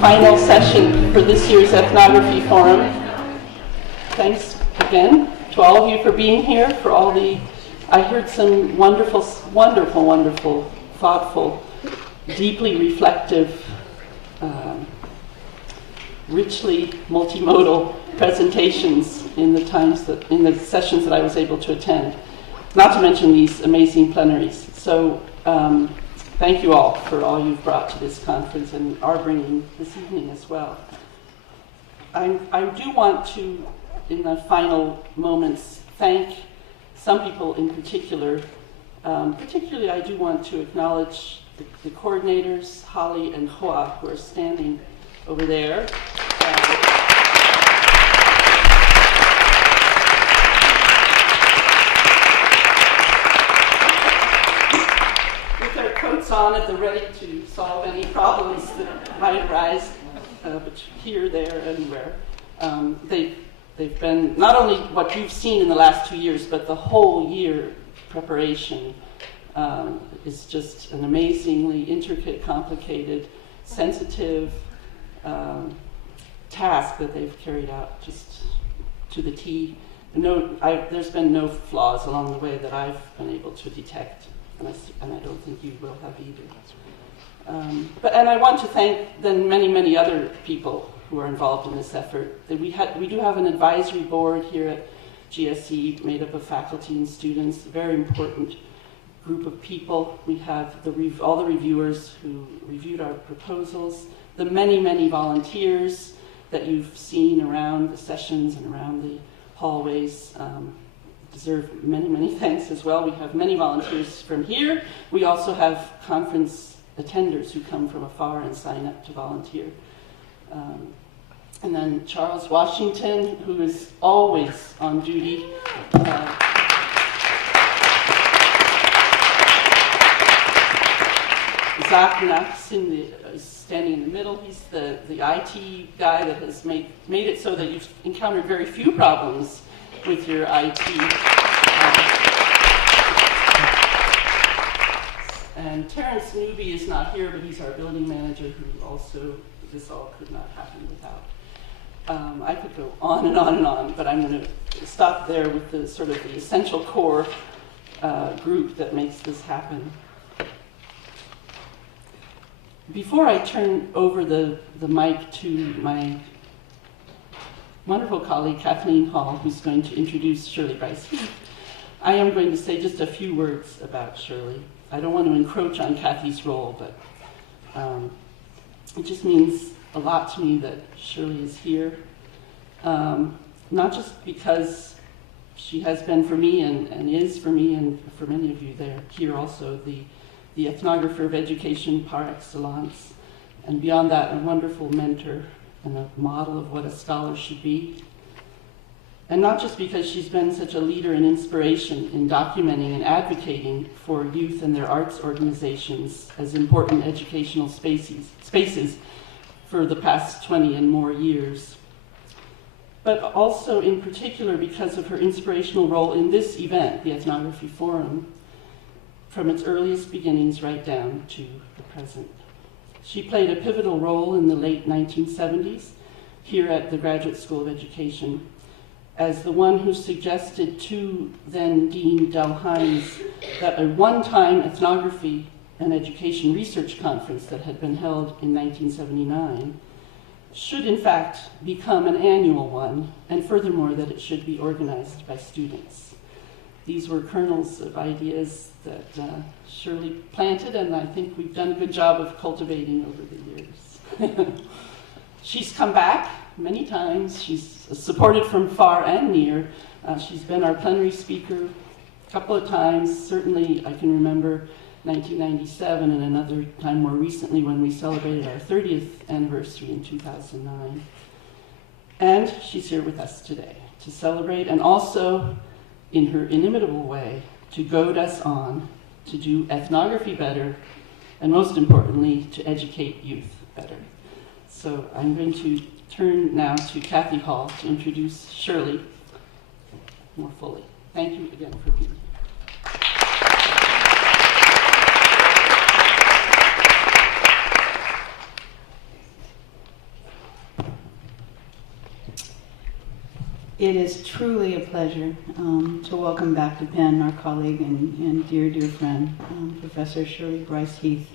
final session for this year's Ethnography Forum. Thanks again to all of you for being here, for all the, I heard some wonderful, wonderful, wonderful, thoughtful, deeply reflective, richly multimodal presentations in the sessions that I was able to attend. Not to mention these amazing plenaries. So thank you all for all you've brought to this conference and are bringing this evening as well. I do want to, in the final moments, thank some people in particular. Particularly, I do want to acknowledge the coordinators, Holly and Hoa, who are standing over there. With their coats on at the ready to solve any problems that might arise, but here, there, anywhere. They've been not only what you've seen in the last 2 years, but the whole year preparation is just an amazingly intricate, complicated, sensitive task that they've carried out just to the T. There's been no flaws along the way that I've been able to detect, and I don't think you will have either. And I want to thank the many, many other people who are involved in this effort. We do have an advisory board here at GSE made up of faculty and students, a very important group of people. We have all the reviewers who reviewed our proposals, the many, many volunteers that you've seen around the sessions and around the hallways deserve many, many thanks as well. We have many volunteers from here. We also have conference attenders who come from afar and sign up to volunteer. And then Charles Washington, who is always on duty. Zach Knox is standing in the middle. He's the IT guy that has made it so that you've encountered very few problems with your IT. And Terrence Newby is not here, but he's our building manager, who also, this all could not happen without. I could go on and on and on, but I'm going to stop there with the sort of the essential core group that makes this happen. Before I turn over the mic to my wonderful colleague, Kathleen Hall, who's going to introduce Shirley Brice Heath, I am going to say just a few words about Shirley. I don't want to encroach on Kathy's role, but it just means a lot to me that Shirley is here. Not just because she has been for me and is for me and for many of you there here also, the ethnographer of education par excellence, and beyond that, a wonderful mentor and a model of what a scholar should be. And not just because she's been such a leader and inspiration in documenting and advocating for youth and their arts organizations as important educational spaces for the past 20 and more years, but also in particular because of her inspirational role in this event, the Ethnography Forum, from its earliest beginnings right down to the present. She played a pivotal role in the late 1970s here at the Graduate School of Education as the one who suggested to then Dean Del Hines that a one-time ethnography and education research conference that had been held in 1979 should in fact become an annual one, and furthermore that it should be organized by students. These were kernels of ideas that Shirley planted, and I think we've done a good job of cultivating over the years. She's come back many times. She's supported from far and near. She's been our plenary speaker a couple of times. Certainly, I can remember 1997 and another time more recently when we celebrated our 30th anniversary in 2009. And she's here with us today to celebrate and also, in her inimitable way, to goad us on to do ethnography better, and most importantly, to educate youth better. So I'm going to turn now to Kathy Hall to introduce Shirley more fully. Thank you again for being here. It is truly a pleasure to welcome back to Penn our colleague and dear, dear friend, Professor Shirley Brice Heath.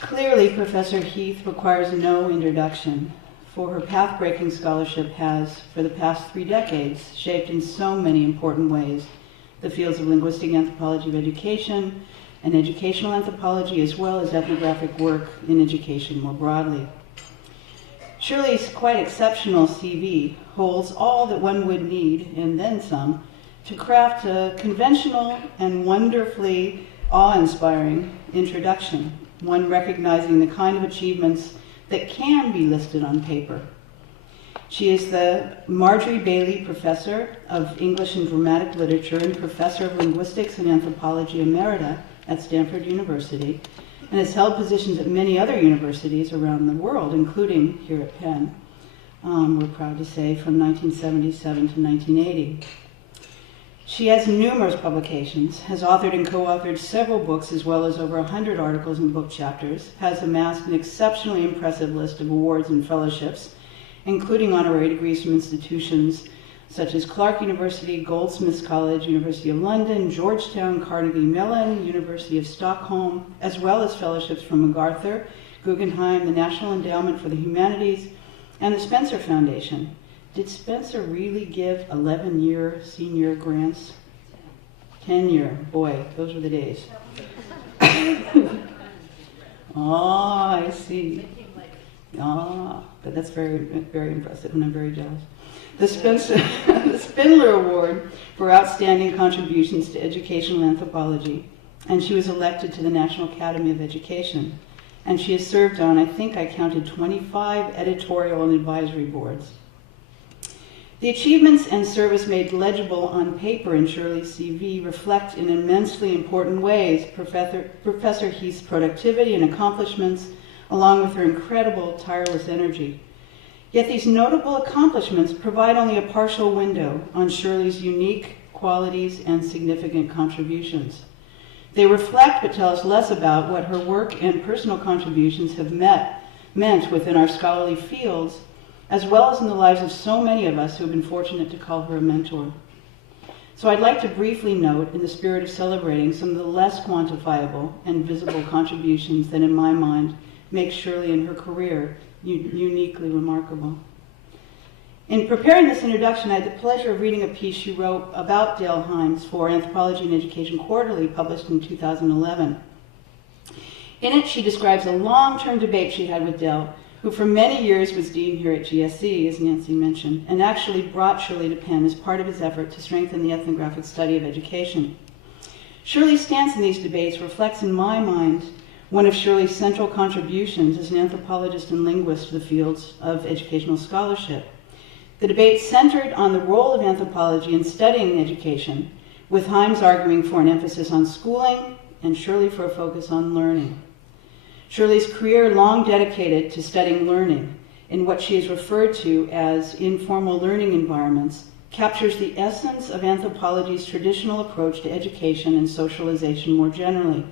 Clearly, Professor Heath requires no introduction, for her path-breaking scholarship has, for the past 3 decades, shaped in so many important ways the fields of linguistic anthropology of education and educational anthropology, as well as ethnographic work in education more broadly. Shirley's quite exceptional CV holds all that one would need, and then some, to craft a conventional and wonderfully awe-inspiring introduction, one recognizing the kind of achievements that can be listed on paper. She is the Marjorie Bailey Professor of English and Dramatic Literature and Professor of Linguistics and Anthropology Emerita at Stanford University, and has held positions at many other universities around the world, including here at Penn, we're proud to say, from 1977 to 1980. She has numerous publications, has authored and co-authored several books, as well as over 100 articles and book chapters, has amassed an exceptionally impressive list of awards and fellowships, including honorary degrees from institutions such as Clark University, Goldsmiths College, University of London, Georgetown, Carnegie Mellon, University of Stockholm, as well as fellowships from MacArthur, Guggenheim, the National Endowment for the Humanities, and the Spencer Foundation. Did Spencer really give 11-year senior grants? 10-year, boy, those were the days. Oh, I see. Ah, but that's very, very impressive, and I'm very jealous. The Spindler Award for Outstanding Contributions to Educational Anthropology, and she was elected to the National Academy of Education. And she has served on, I think I counted 25 editorial and advisory boards. The achievements and service made legible on paper in Shirley's CV reflect in immensely important ways Professor Heath's productivity and accomplishments, along with her incredible, tireless energy. Yet these notable accomplishments provide only a partial window on Shirley's unique qualities and significant contributions. They reflect but tell us less about what her work and personal contributions have meant within our scholarly fields, as well as in the lives of so many of us who have been fortunate to call her a mentor. So I'd like to briefly note, in the spirit of celebrating, some of the less quantifiable and visible contributions that, in my mind, make Shirley and her career uniquely remarkable. In preparing this introduction, I had the pleasure of reading a piece she wrote about Dale Hymes for Anthropology and Education Quarterly, published in 2011. In it, she describes a long-term debate she had with Dale, who for many years was dean here at GSE, as Nancy mentioned, and actually brought Shirley to Penn as part of his effort to strengthen the ethnographic study of education. Shirley's stance in these debates reflects, in my mind, one of Shirley's central contributions as an anthropologist and linguist to the fields of educational scholarship. The debate centered on the role of anthropology in studying education, with Hymes arguing for an emphasis on schooling and Shirley for a focus on learning. Shirley's career, long dedicated to studying learning in what she has referred to as informal learning environments, captures the essence of anthropology's traditional approach to education and socialization more generally.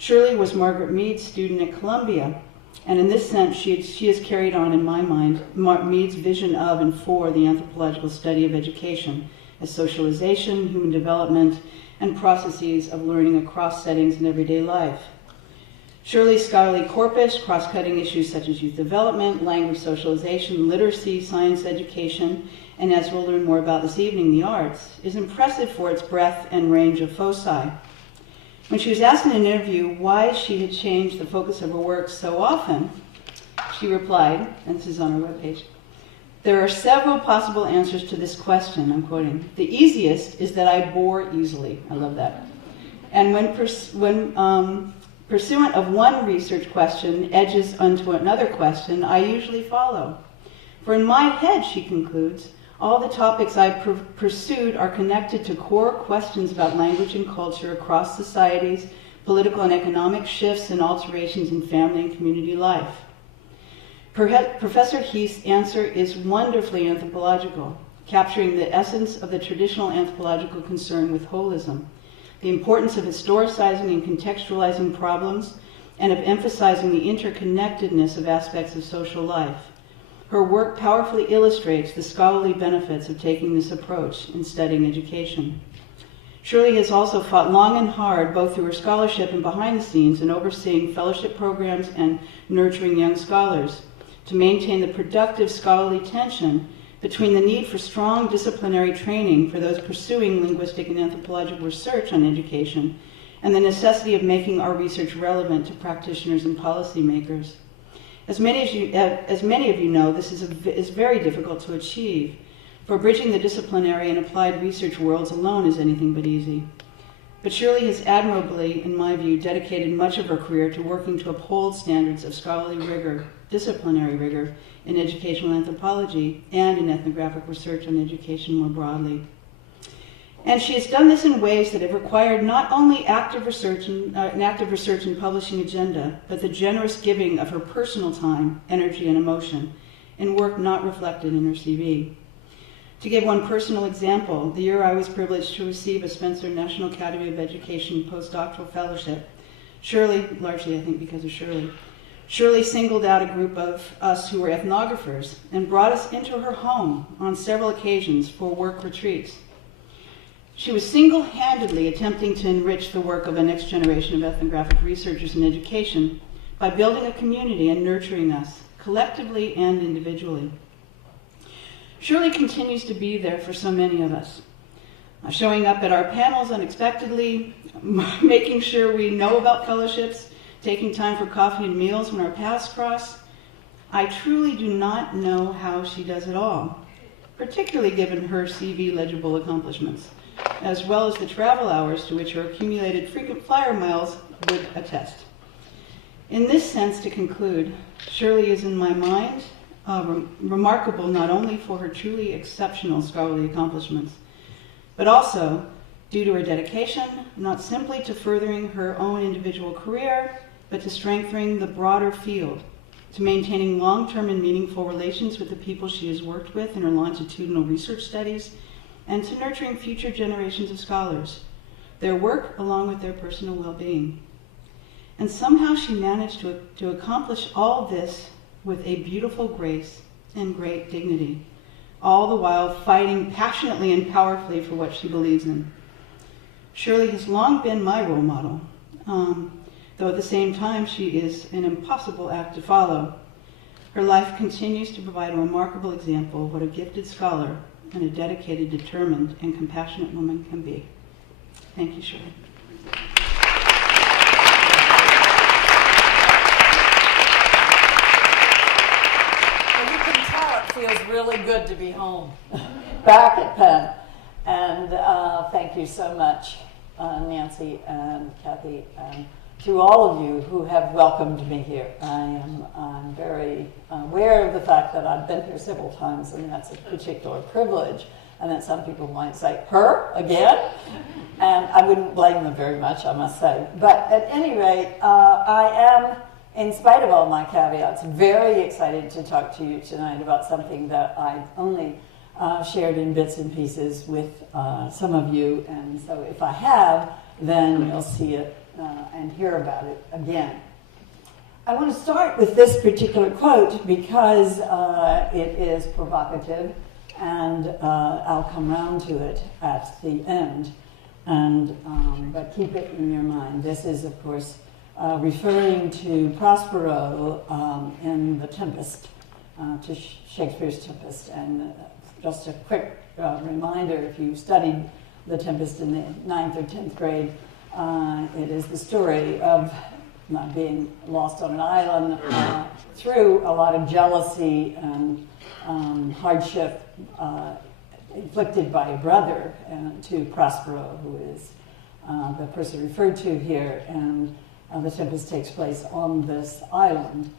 Shirley was Margaret Mead's student at Columbia, and in this sense, she has carried on, in my mind, Mead's vision of and for the anthropological study of education as socialization, human development, and processes of learning across settings in everyday life. Shirley's scholarly corpus, cross-cutting issues such as youth development, language socialization, literacy, science education, and as we'll learn more about this evening, the arts, is impressive for its breadth and range of foci. When she was asked in an interview why she had changed the focus of her work so often, she replied, and this is on her webpage, "There are several possible answers to this question," I'm quoting. "The easiest is that I bore easily." I love that. "And when pursuant of one research question edges onto another question, I usually follow. For in my head," she concludes, "all the topics I pursued are connected to core questions about language and culture across societies, political and economic shifts and alterations in family and community life." Professor Heath's answer is wonderfully anthropological, capturing the essence of the traditional anthropological concern with holism, the importance of historicizing and contextualizing problems, and of emphasizing the interconnectedness of aspects of social life. Her work powerfully illustrates the scholarly benefits of taking this approach in studying education. Shirley has also fought long and hard, both through her scholarship and behind the scenes, in overseeing fellowship programs and nurturing young scholars, to maintain the productive scholarly tension between the need for strong disciplinary training for those pursuing linguistic and anthropological research on education, and the necessity of making our research relevant to practitioners and policymakers. As many of you know, this is very difficult to achieve, for bridging the disciplinary and applied research worlds alone is anything but easy. But Shirley has admirably, in my view, dedicated much of her career to working to uphold standards of scholarly rigor, disciplinary rigor, in educational anthropology and in ethnographic research on education more broadly. And she has done this in ways that have required not only an active research and publishing agenda, but the generous giving of her personal time, energy, and emotion in work not reflected in her CV. To give one personal example, the year I was privileged to receive a Spencer National Academy of Education postdoctoral fellowship, Shirley, largely I think because of Shirley singled out a group of us who were ethnographers and brought us into her home on several occasions for work retreats. She was single-handedly attempting to enrich the work of a next generation of ethnographic researchers in education by building a community and nurturing us, collectively and individually. Shirley continues to be there for so many of us, showing up at our panels unexpectedly, making sure we know about fellowships, taking time for coffee and meals when our paths cross. I truly do not know how she does it all, particularly given her CV legible accomplishments, as well as the travel hours to which her accumulated frequent flyer miles would attest. In this sense, to conclude, Shirley is in my mind remarkable not only for her truly exceptional scholarly accomplishments, but also due to her dedication, not simply to furthering her own individual career, but to strengthening the broader field, to maintaining long-term and meaningful relations with the people she has worked with in her longitudinal research studies, and to nurturing future generations of scholars, their work along with their personal well-being. And somehow she managed to accomplish all this with a beautiful grace and great dignity, all the while fighting passionately and powerfully for what she believes in. Shirley has long been my role model, though at the same time she is an impossible act to follow. Her life continues to provide a remarkable example of what a gifted scholar and a dedicated, determined, and compassionate woman can be. Thank you, Shirley. Feels really good to be home, back at Penn. And thank you so much, Nancy and Kathy, and to all of you who have welcomed me here. I'm very aware of the fact that I've been here several times, and that's a particular privilege, and that some people might say, her again? And I wouldn't blame them very much, I must say. But at any rate, I am, in spite of all my caveats, very excited to talk to you tonight about something that I've only shared in bits and pieces with some of you, and so if I have, then you'll see it and hear about it again. I want to start with this particular quote because it is provocative, and I'll come round to it at the end, but keep it in your mind. This is, of course, referring to Prospero in The Tempest, to Shakespeare's Tempest. And just a quick reminder, if you studied The Tempest in the 9th or 10th grade, it is the story of being lost on an island through a lot of jealousy and hardship inflicted by a brother to Prospero, who is the person referred to here. And The Tempest takes place on this island,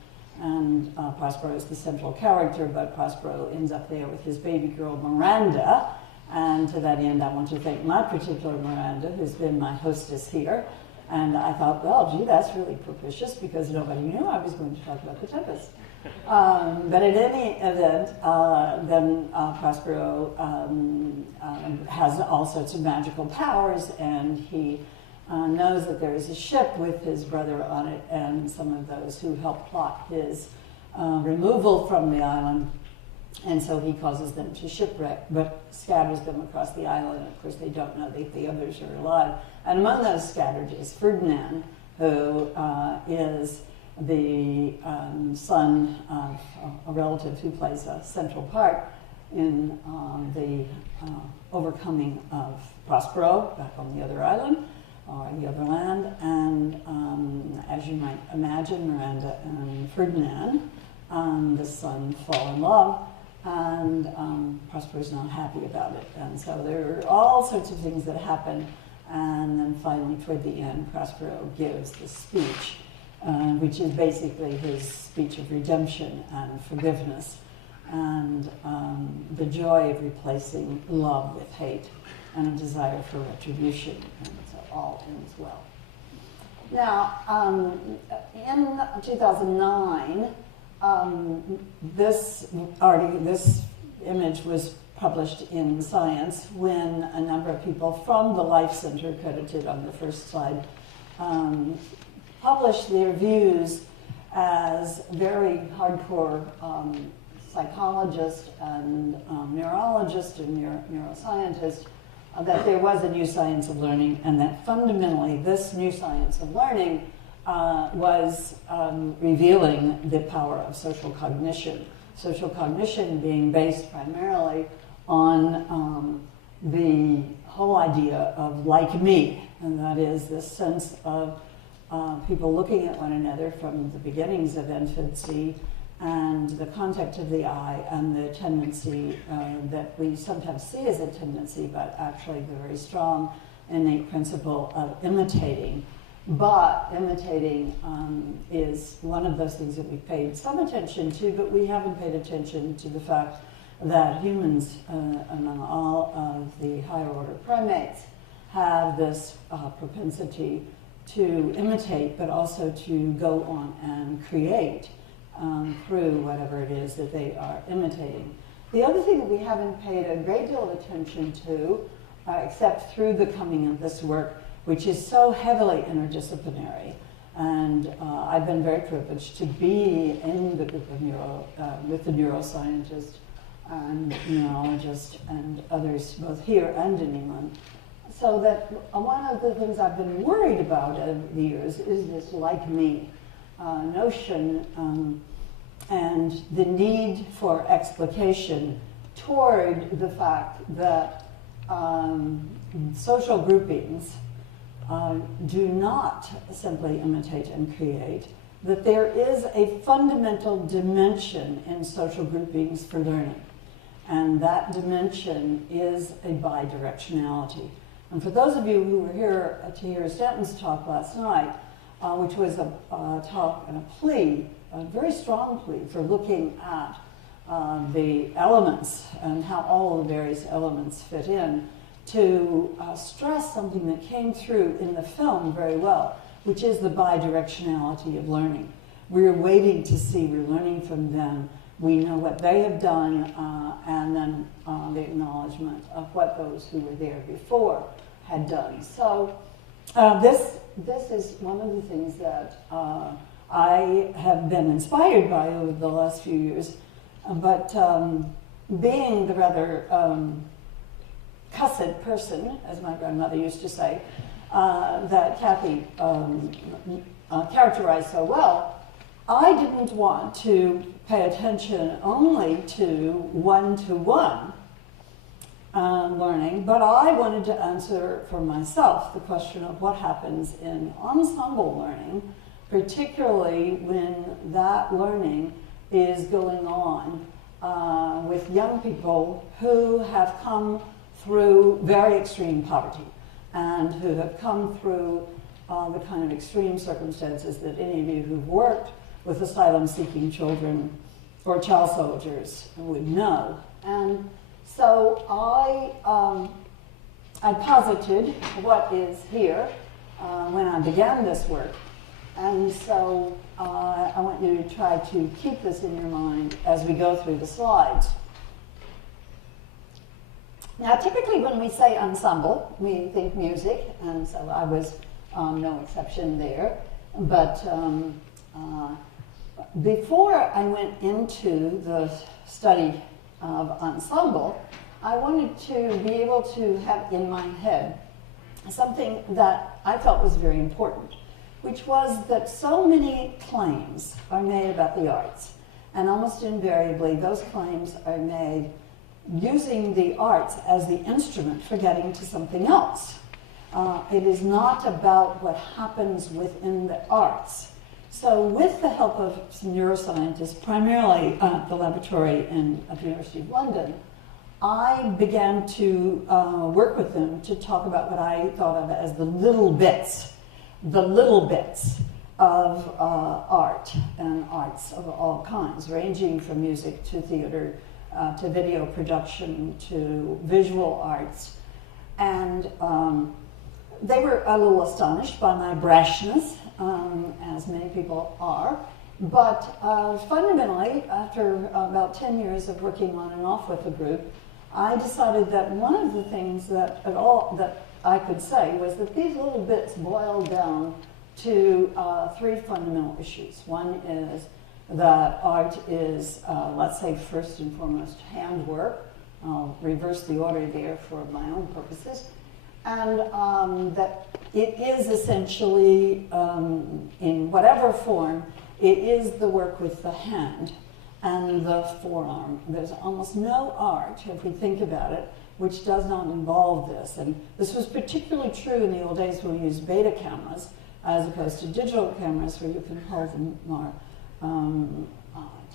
and Prospero is the central character, but Prospero ends up there with his baby girl Miranda, and to that end I want to thank my particular Miranda, who's been my hostess here. And I thought, well, gee, that's really propitious, because nobody knew I was going to talk about The Tempest. But at any event, then Prospero has all sorts of magical powers, and he knows that there is a ship with his brother on it, and some of those who help plot his removal from the island And so he causes them to shipwreck, but scatters them across the island. Of course, they don't know that the others are alive. And among those scattered is Ferdinand, who is the son of a relative who plays a central part in the overcoming of Prospero back on the other island, or the other land. And as you might imagine, Miranda and Ferdinand, the son, fall in love. And Prospero's not happy about it. And so there are all sorts of things that happen. And then finally, toward the end, Prospero gives the speech, which is basically his speech of redemption and forgiveness, and the joy of replacing love with hate and a desire for retribution. And so all ends well. Now, in 2009, this image was published in Science when a number of people from the Life Center, credited on the first slide, published their views as very hardcore psychologists and neurologists and neuroscientists, that there was a new science of learning, and that fundamentally this new science of learning was revealing the power of social cognition. Social cognition being based primarily on the whole idea of like me, and that is this sense of people looking at one another from the beginnings of infancy and the contact of the eye and the tendency that we sometimes see as a tendency, but actually the very strong innate principle of imitating. But imitating is one of those things that we've paid some attention to, but we haven't paid attention to the fact that humans, among all of the higher order primates, have this propensity to imitate, but also to go on and create through whatever it is that they are imitating. The other thing that we haven't paid a great deal of attention to, except through the coming of this work, which is so heavily interdisciplinary, and I've been very privileged to be in the group of with the neuroscientists and neurologists and others, both here and in England. So that one of the things I've been worried about over the years is this like me notion and the need for explication toward the fact that social groupings do not simply imitate and create, that there is a fundamental dimension in social groupings for learning. And that dimension is a bidirectionality. And for those of you who were here to hear Stanton's talk last night, which was a talk and a plea, a very strong plea for looking at the elements and how all the various elements fit in, to stress something that came through in the film very well, which is the bidirectionality of learning. We're waiting to see, we're learning from them, we know what they have done, and then the acknowledgement of what those who were there before had done. So this is one of the things that I have been inspired by over the last few years, but being the rather cussed person, as my grandmother used to say, that Kathy characterized so well, I didn't want to pay attention only to one-to-one learning, but I wanted to answer for myself the question of what happens in ensemble learning, particularly when that learning is going on with young people who have come through very extreme poverty and who have come through the kind of extreme circumstances that any of you who've worked with asylum-seeking children or child soldiers would know. And so I posited what is here when I began this work. And so I want you to try to keep this in your mind as we go through the slides. Now, typically when we say ensemble, we think music, and so I was no exception there. But before I went into the study of ensemble, I wanted to be able to have in my head something that I felt was very important, which was that so many claims are made about the arts, and almost invariably those claims are made using the arts as the instrument for getting to something else. It is not about what happens within the arts. So with the help of some neuroscientists, primarily at the laboratory at the University of London, I began to work with them to talk about what I thought of as the little bits of art and arts of all kinds, ranging from music to theater, to video production, to visual arts. And they were a little astonished by my brashness, as many people are. But fundamentally, after about 10 years of working on and off with the group, I decided that one of the things that I could say was that these little bits boiled down to three fundamental issues. One is that art is, let's say, first and foremost, handwork. I'll reverse the order there for my own purposes. And that it is essentially, in whatever form, it is the work with the hand and the forearm. There's almost no art, if we think about it, which does not involve this. And this was particularly true in the old days when we used beta cameras, as opposed to digital cameras where you can hold them more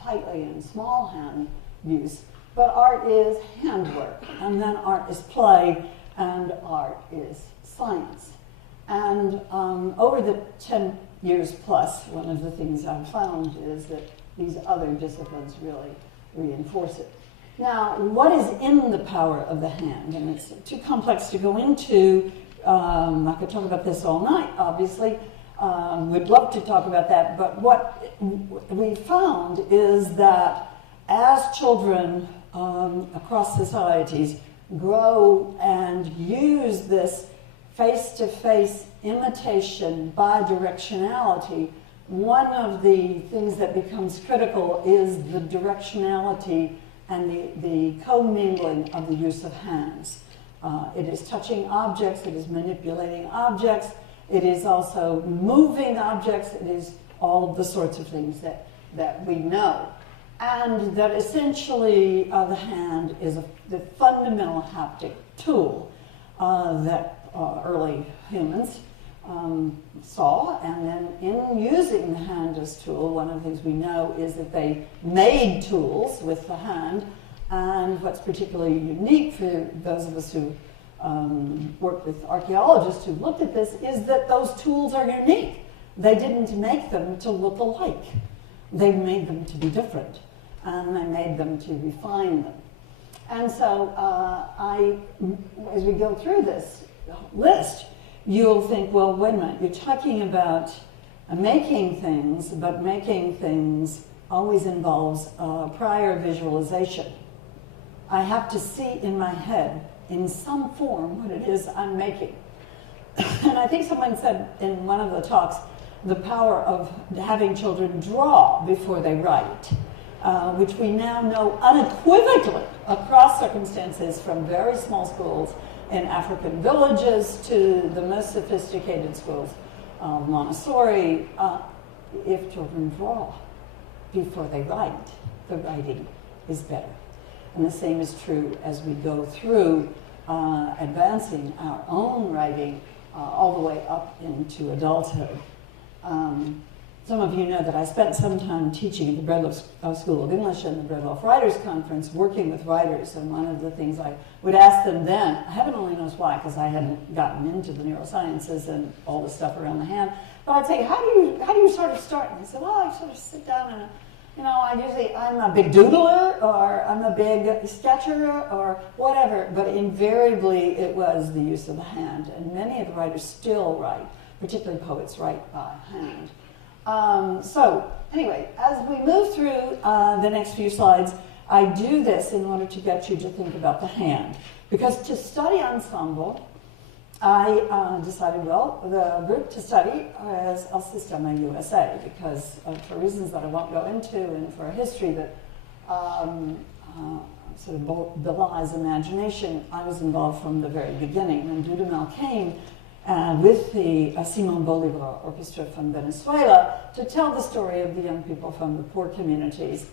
tightly in small hand use. But art is handwork, and then art is play, and art is science. And over the 10 years plus, one of the things I've found is that these other disciplines really reinforce it. Now, what is in the power of the hand? And it's too complex to go into. I could talk about this all night, obviously. We'd love to talk about that, but what we found is that as children across societies grow and use this face-to-face imitation bidirectionality, one of the things that becomes critical is the directionality and the commingling of the use of hands. It is touching objects, it is manipulating objects, it is also moving objects, it is all of the sorts of things that we know. And that essentially the hand is the fundamental haptic tool that early humans saw, and then in using the hand as tool, one of the things we know is that they made tools with the hand, and what's particularly unique for those of us who work with archaeologists who looked at this is that those tools are unique. They didn't make them to look alike. They made them to be different, and they made them to refine them. And so as we go through this list, you'll think, well, wait a minute, you're talking about making things, but making things always involves prior visualization. I have to see in my head, in some form, what it is I'm making. And I think someone said in one of the talks, the power of having children draw before they write, which we now know unequivocally across circumstances from very small schools in African villages to the most sophisticated schools, Montessori. If children draw before they write, the writing is better. And the same is true as we go through advancing our own writing all the way up into adulthood. Some of you know that I spent some time teaching at the Breadloaf School of English and the Breadloaf Writers Conference, working with writers, and one of the things I would ask them then, heaven only knows why, because I hadn't gotten into the neurosciences and all the stuff around the hand, but I'd say, how do you sort of start? And they said, well, I sort of sit down and, I'm a big doodler, or I'm a big sketcher, or whatever, but invariably it was the use of the hand, and many of the writers still write, particularly poets write by hand. So anyway, as we move through the next few slides, I do this in order to get you to think about the hand. Because to study ensemble, I decided, well, the group to study is El Sistema USA, because for reasons that I won't go into and for a history that sort of belies imagination, I was involved from the very beginning. When Dudamel came with the Simon Bolivar Orchestra from Venezuela to tell the story of the young people from the poor communities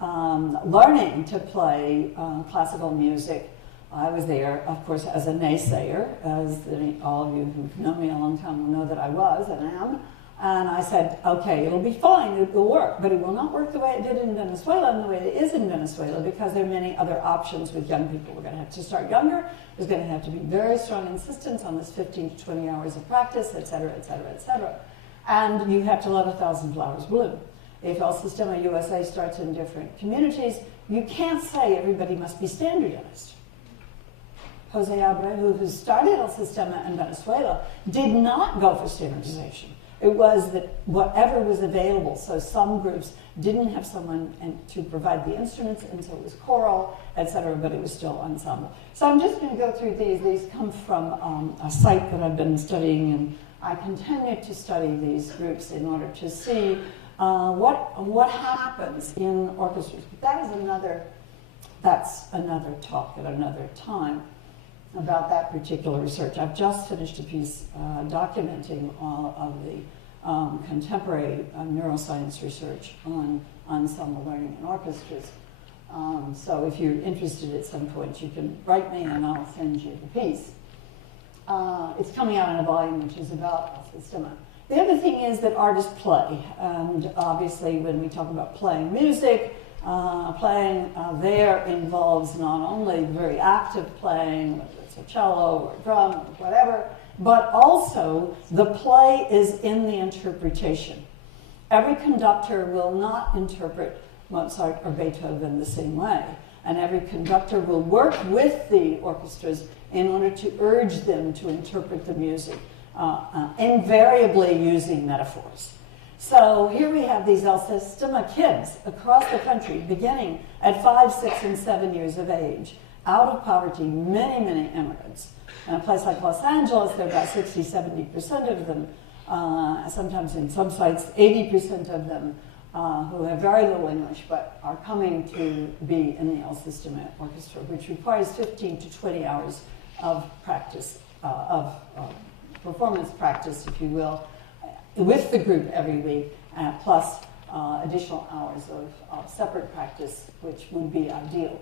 learning to play classical music. I was there, of course, as a naysayer, as all of you who've known me a long time will know that I was and am. And I said, okay, it'll be fine, it will work, but it will not work the way it did in Venezuela and the way it is in Venezuela, because there are many other options with young people. We're going to have to start younger. There's going to have to be very strong insistence on this 15 to 20 hours of practice, et cetera, et cetera, et cetera. And you have to let 1,000 flowers bloom. If El Sistema USA starts in different communities, you can't say everybody must be standardized. Jose Abreu, who started El Sistema in Venezuela, did not go for standardization. It was that whatever was available, so some groups didn't have someone to provide the instruments, and so it was choral, etc., but it was still ensemble. So I'm just going to go through these. These come from a site that I've been studying, and I continue to study these groups in order to see what happens in orchestras. But that's another talk at another time about that particular research. I've just finished a piece documenting all of the contemporary neuroscience research on ensemble learning in orchestras. So if you're interested at some point, you can write me and I'll send you the piece. It's coming out in a volume which is about El Sistema. The other thing is that artists play, and obviously when we talk about playing music, playing there involves not only very active playing, whether it's a cello or a drum or whatever, but also the play is in the interpretation. Every conductor will not interpret Mozart or Beethoven the same way, and every conductor will work with the orchestras in order to urge them to interpret the music, invariably using metaphors. So here we have these El Sistema kids across the country, beginning at 5, 6, and 7 years of age, out of poverty, many, many immigrants. In a place like Los Angeles, there are about 60, 70% of them, sometimes in some sites, 80% of them who have very little English, but are coming to be in the El Sistema Orchestra, which requires 15 to 20 hours of practice, performance practice, if you will, with the group every week, plus additional hours of separate practice, which would be ideal.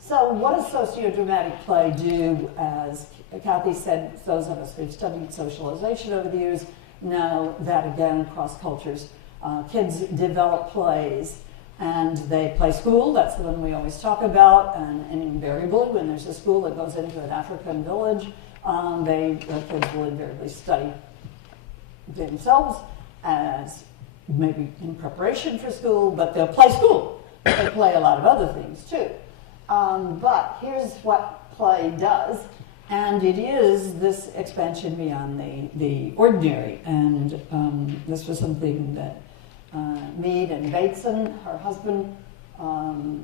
So what does sociodramatic play do? As Kathy said, those of us who've studied socialization over the years know that, again, across cultures, kids develop plays, and they play school. That's the one we always talk about, and invariably, when there's a school that goes into an African village, the kids will invariably study themselves as maybe in preparation for school, but they'll play school. They play a lot of other things too. But here's what play does, and it is this expansion beyond the ordinary. And this was something that Mead and Bateson, her husband,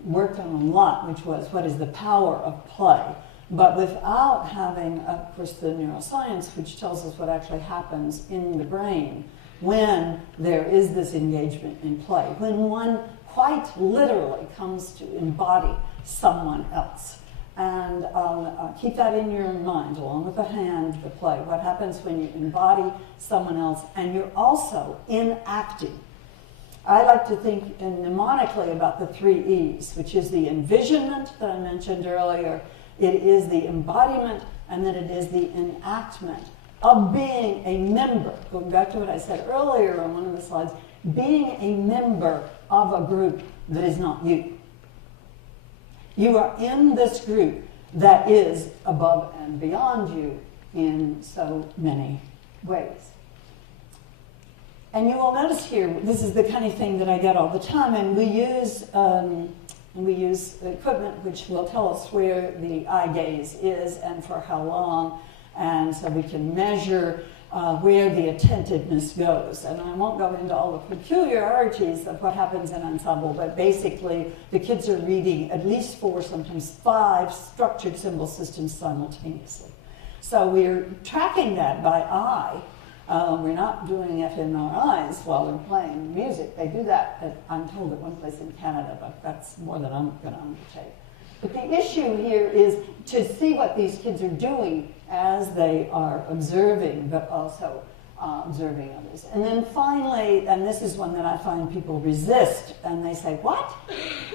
worked on a lot, which was what is the power of play, but without having, of course, the neuroscience, which tells us what actually happens in the brain when there is this engagement in play, when one quite literally comes to embody someone else. And keep that in your mind, along with the hand, the play. What happens when you embody someone else and you're also enacting? I like to think mnemonically about the 3 E's, which is the envisionment that I mentioned earlier, it is the embodiment, and then it is the enactment of being a member. Going back to what I said earlier on one of the slides, being a member of a group that is not you. You are in this group that is above and beyond you in so many ways. And you will notice here, this is the kind of thing that I get all the time, and we use equipment which will tell us where the eye gaze is and for how long, and so we can measure where the attentiveness goes. And I won't go into all the peculiarities of what happens in ensemble, but basically the kids are reading at least 4, sometimes 5 structured symbol systems simultaneously. So we're tracking that by eye. We're not doing fMRIs while we're playing music. They do that, I'm told, at one place in Canada, but that's more than I'm going to undertake. But the issue here is to see what these kids are doing as they are observing, but also observing others. And then finally, and this is one that I find people resist, and they say, what?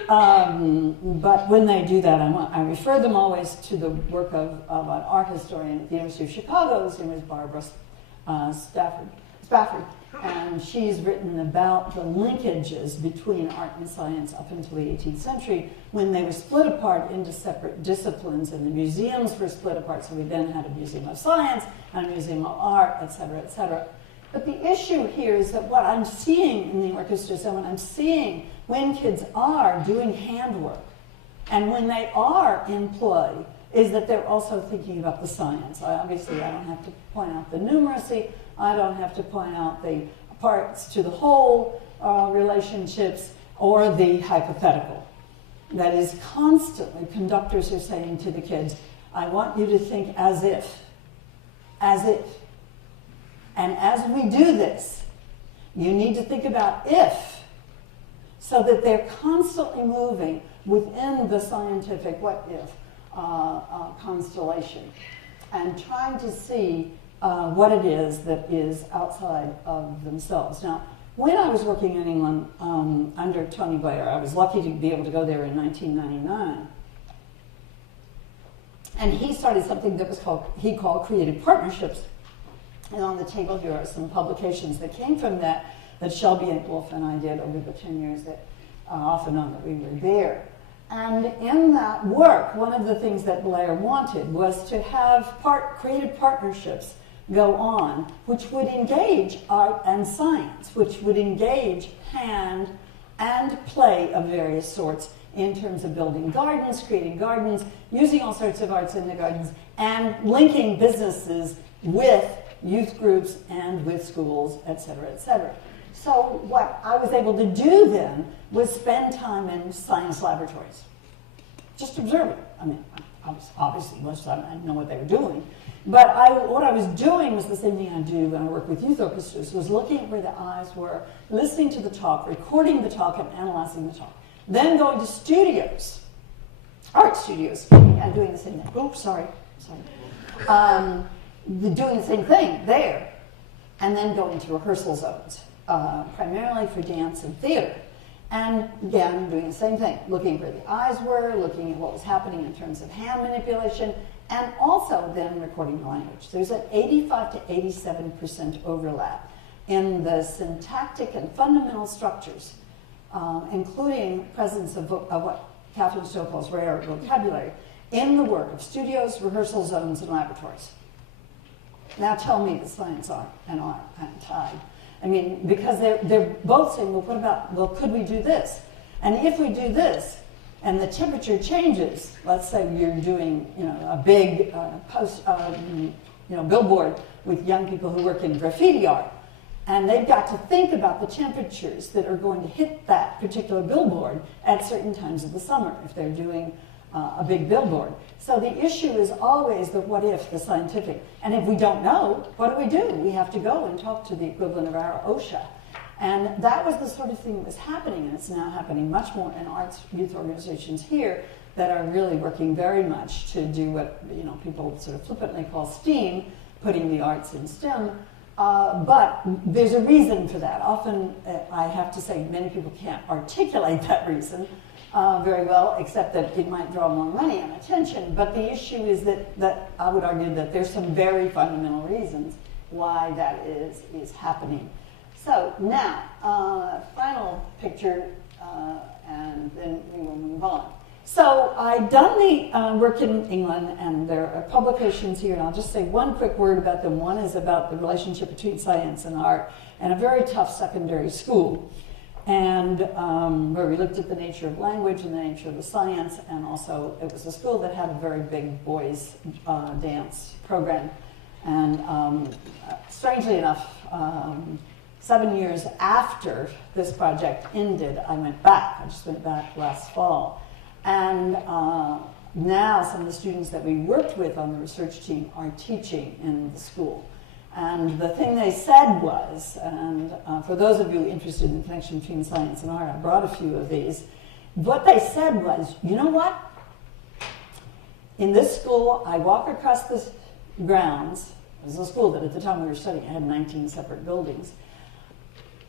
But when they do that, I refer them always to the work of an art historian at the University of Chicago. His name is Barbara Spafford. And she's written about the linkages between art and science up until the 18th century, when they were split apart into separate disciplines, and the museums were split apart. So we then had a museum of science and a museum of art, et cetera, et cetera. But the issue here is that what I'm seeing in the orchestras, and what I'm seeing when kids are doing handwork and when they are in play, is that they're also thinking about the science. Obviously, I don't have to point out the numeracy. I don't have to point out the parts to the whole relationships or the hypothetical. That is constantly, conductors are saying to the kids, I want you to think as if. As if. And as we do this, you need to think about if, so that they're constantly moving within the scientific what if constellation, and trying to see what it is that is outside of themselves. Now, when I was working in England under Tony Blair, I was lucky to be able to go there in 1999. And he started something that was he called creative partnerships. And on the table here are some publications that came from that Shelby and Wolf and I did over the 10 years that off and on that we were there. And in that work, one of the things that Blair wanted was to have creative partnerships go on, which would engage art and science, which would engage hand and play of various sorts in terms of building gardens, creating gardens, using all sorts of arts in the gardens, and linking businesses with youth groups and with schools, et cetera, et cetera. So what I was able to do then was spend time in science laboratories, just observing. I mean, obviously most of the time I didn't know what they were doing, but what I was doing was the same thing I do when I work with youth orchestras, was looking at where the eyes were, listening to the talk, recording the talk, and analyzing the talk. Then going to studios, art studios, and doing the same thing. Oh, sorry. Doing the same thing there, and then going to rehearsal zones, primarily for dance and theater. And again, doing the same thing, looking where the eyes were, looking at what was happening in terms of hand manipulation, and also then recording the language. There's an 85 to 87% overlap in the syntactic and fundamental structures, including presence of what Catherine Stowe calls rare vocabulary, in the work of studios, rehearsal zones, and laboratories. Now tell me the science art and art and tied. I mean, because they're both saying, well, could we do this? And if we do this, and the temperature changes, let's say you're doing, a big billboard with young people who work in graffiti art, and they've got to think about the temperatures that are going to hit that particular billboard at certain times of the summer if they're doing a big billboard. So the issue is always the what if, the scientific. And if we don't know, what do? We have to go and talk to the equivalent of our OSHA. And that was the sort of thing that was happening, and it's now happening much more in arts youth organizations here that are really working very much to do what people sort of flippantly call STEAM, putting the arts in STEM. But there's a reason for that. Often, I have to say, many people can't articulate that reason very well, except that it might draw more money and attention. But the issue is that I would argue that there's some very fundamental reasons why that is happening. So now, final picture, and then we will move on. So I've done the work in England, and there are publications here, and I'll just say one quick word about them. One is about the relationship between science and art, and a very tough secondary school, and where we looked at the nature of language and the nature of the science, and also it was a school that had a very big boys' dance program. And strangely enough, 7 years after this project ended, I went back. I just went back last fall. And now some of the students that we worked with on the research team are teaching in the school. And the thing they said was, and for those of you interested in the connection between science and art, I brought a few of these. What they said was, you know what? in this school, I walk across the grounds. It was a school that at the time we were studying, it had 19 separate buildings.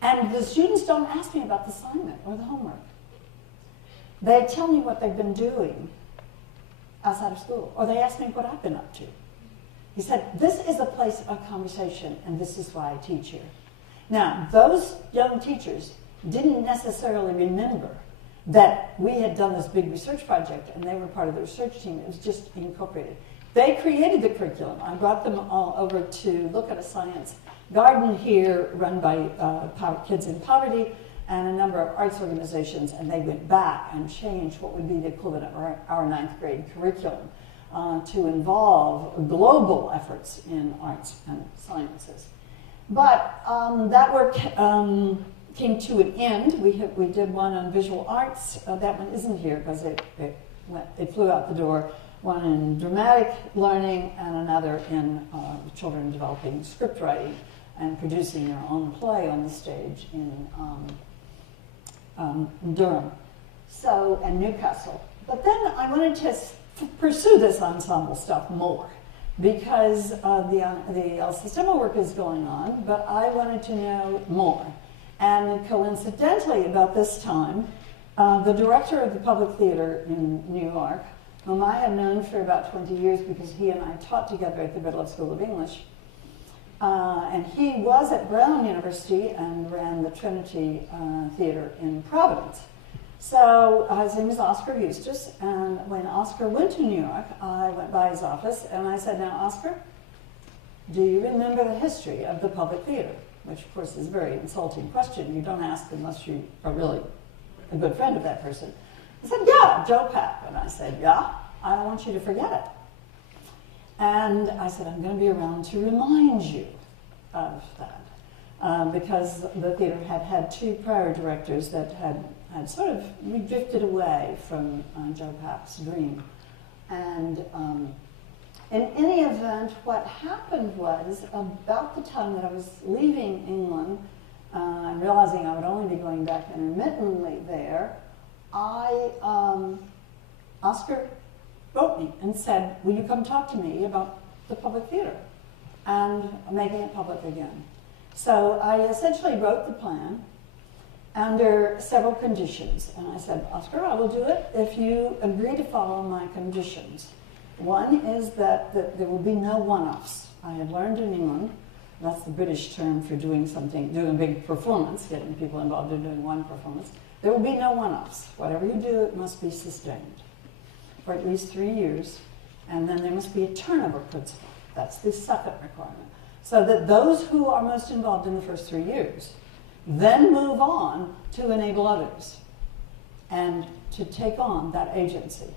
And the students don't ask me about the assignment or the homework. They tell me what they've been doing outside of school, or they ask me what I've been up to. He said, this is a place of conversation, and this is why I teach here. Now, those young teachers didn't necessarily remember that we had done this big research project, and they were part of the research team. It was just incorporated. They created the curriculum. I brought them all over to look at a science garden here run by kids in poverty and a number of arts organizations, and they went back and changed what would be the equivalent of our ninth grade curriculum to involve global efforts in arts and sciences. But that work came to an end. We did one on visual arts. That one isn't here because it flew out the door. One in dramatic learning and another in children developing script writing and producing their own play on the stage in Durham, and Newcastle. But then I wanted to pursue this ensemble stuff more because the El Sistema work is going on, but I wanted to know more. And coincidentally, about this time, the director of the Public Theater in New York, whom I had known for about 20 years because he and I taught together at the Biddle School of English, and he was at Brown University and ran the Trinity Theater in Providence. So his name is Oscar Eustace, and when Oscar went to New York, I went by his office and I said, now Oscar, do you remember the history of the Public Theater? Which of course is a very insulting question. You don't ask unless you are really a good friend of that person. He said, yeah, Joe Papp. And I said, yeah, I don't want you to forget it. And I said, I'm going to be around to remind you of that. Because the theater had had two prior directors that had sort of drifted away from Joe Papp's dream. And in any event, what happened was, about the time that I was leaving England and realizing I would only be going back intermittently there, Oscar wrote me and said, will you come talk to me about the Public Theater and making it public again? So I essentially wrote the plan under several conditions. And I said, Oscar, I will do it if you agree to follow my conditions. One is that there will be no one-offs. I had learned in England, that's the British term for doing something, doing a big performance, getting people involved in doing one performance. There will be no one-offs. Whatever you do, it must be sustained for at least 3 years, and then there must be a turnover principle. That's the second requirement. So that those who are most involved in the first 3 years then move on to enable others and to take on that agency.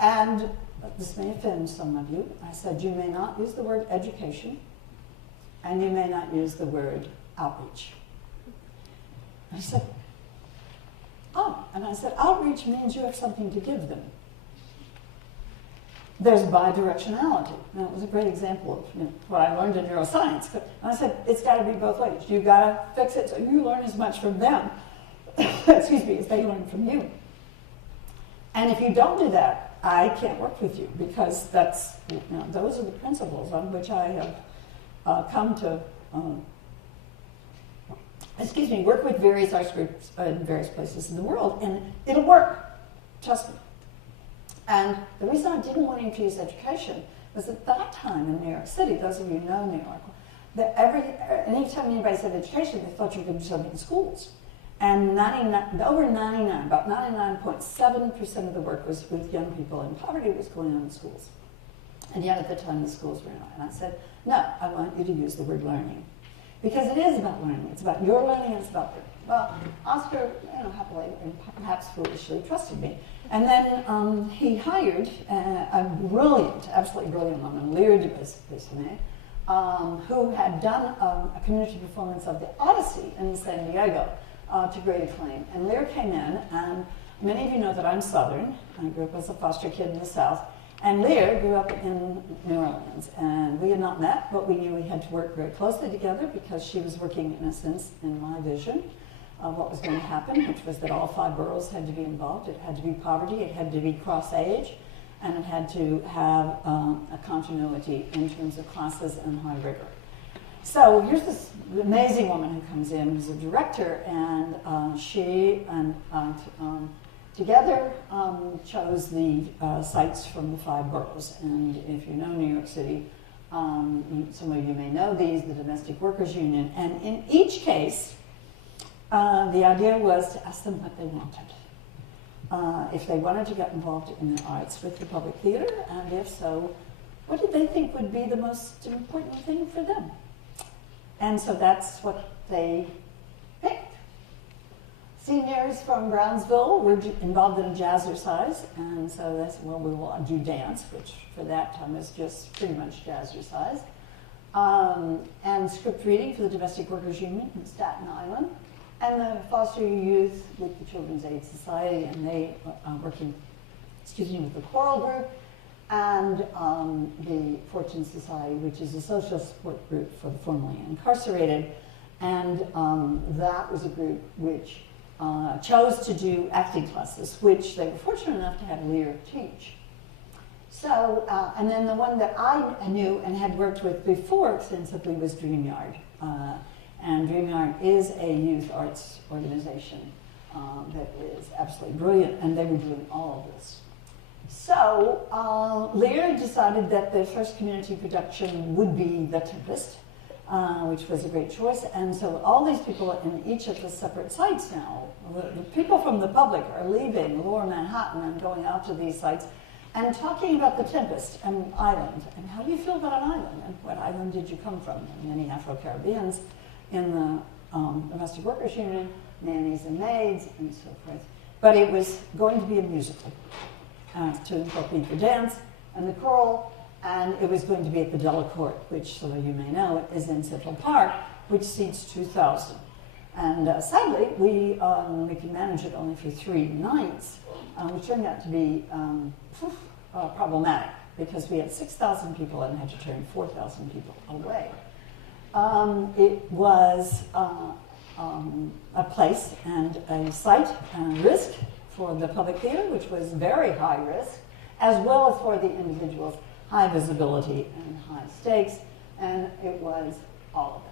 And this may offend some of you. I said, you may not use the word education, and you may not use the word outreach. I said, oh, and I said, outreach means you have something to give them. There's bidirectionality. Now, it was a great example of what I learned in neuroscience. And I said, it's got to be both ways. You've got to fix it so you learn as much from them, excuse me, as they learn from you. And if you don't do that, I can't work with you because those are the principles on which I have come to work with various arts groups in various places in the world, and it'll work, trust me. And the reason I didn't want to introduce education was at that time in New York City, those of you who know New York, that anytime anybody said education, they thought you could do something in schools. And about 99.7% of the work was with young people in poverty was going on in schools. And yet at the time the schools were not. And I said, no, I want you to use the word learning. Because it is about learning. It's about your learning and it's about learning. Well, Oscar, happily and perhaps foolishly trusted me. And then he hired a brilliant, absolutely brilliant woman, Lear de Bessonet, who had done a community performance of the Odyssey in San Diego to great acclaim. And Lear came in, and many of you know that I'm Southern. I grew up as a foster kid in the South. And Lear grew up in New Orleans. And we had not met, but we knew we had to work very closely together because she was working, in a sense, in my vision. what was going to happen, which was that all 5 boroughs had to be involved. It had to be poverty, it had to be cross-age, and it had to have a continuity in terms of classes and high rigor. So here's this amazing woman who comes in, who's a director, and she and together chose the sites from the 5 boroughs. And if you know New York City, some of you may know these, the Domestic Workers Union. And in each case, the idea was to ask them what they wanted. If they wanted to get involved in the arts with the public theater, and if so, what did they think would be the most important thing for them? And so that's what they picked. Seniors from Brownsville were involved in a jazzercise, and so that's where we will do dance, which for that time is just pretty much jazzercise. And script reading for the Domestic Workers Union in Staten Island, and the foster youth with the Children's Aid Society, and they are working, with the choral group, and the Fortune Society, which is a social support group for the formerly incarcerated. And that was a group which chose to do acting classes, which they were fortunate enough to have Lear teach. So, and then the one that I knew and had worked with before extensively was DreamYard. And DreamYard is a youth arts organization that is absolutely brilliant, and they were doing all of this. So Lear decided that the first community production would be The Tempest, which was a great choice. And so all these people in each of the separate sites now, the people from the public are leaving Lower Manhattan and going out to these sites and talking about The Tempest and Island. And how do you feel about an island? And what island did you come from? And many Afro-Caribbeans in the Domestic Workers Union, nannies and maids, and so forth. But it was going to be a musical to incorporate the dance and the choral, and it was going to be at the Delacorte, which some of you may know is in Central Park, which seats 2,000. And sadly, we can manage it only for 3 nights, which turned out to be problematic because we had 6,000 people and had to turn 4,000 people away. It was a place and a site and risk for the public theater, which was very high risk, as well as for the individuals, high visibility and high stakes, and it was all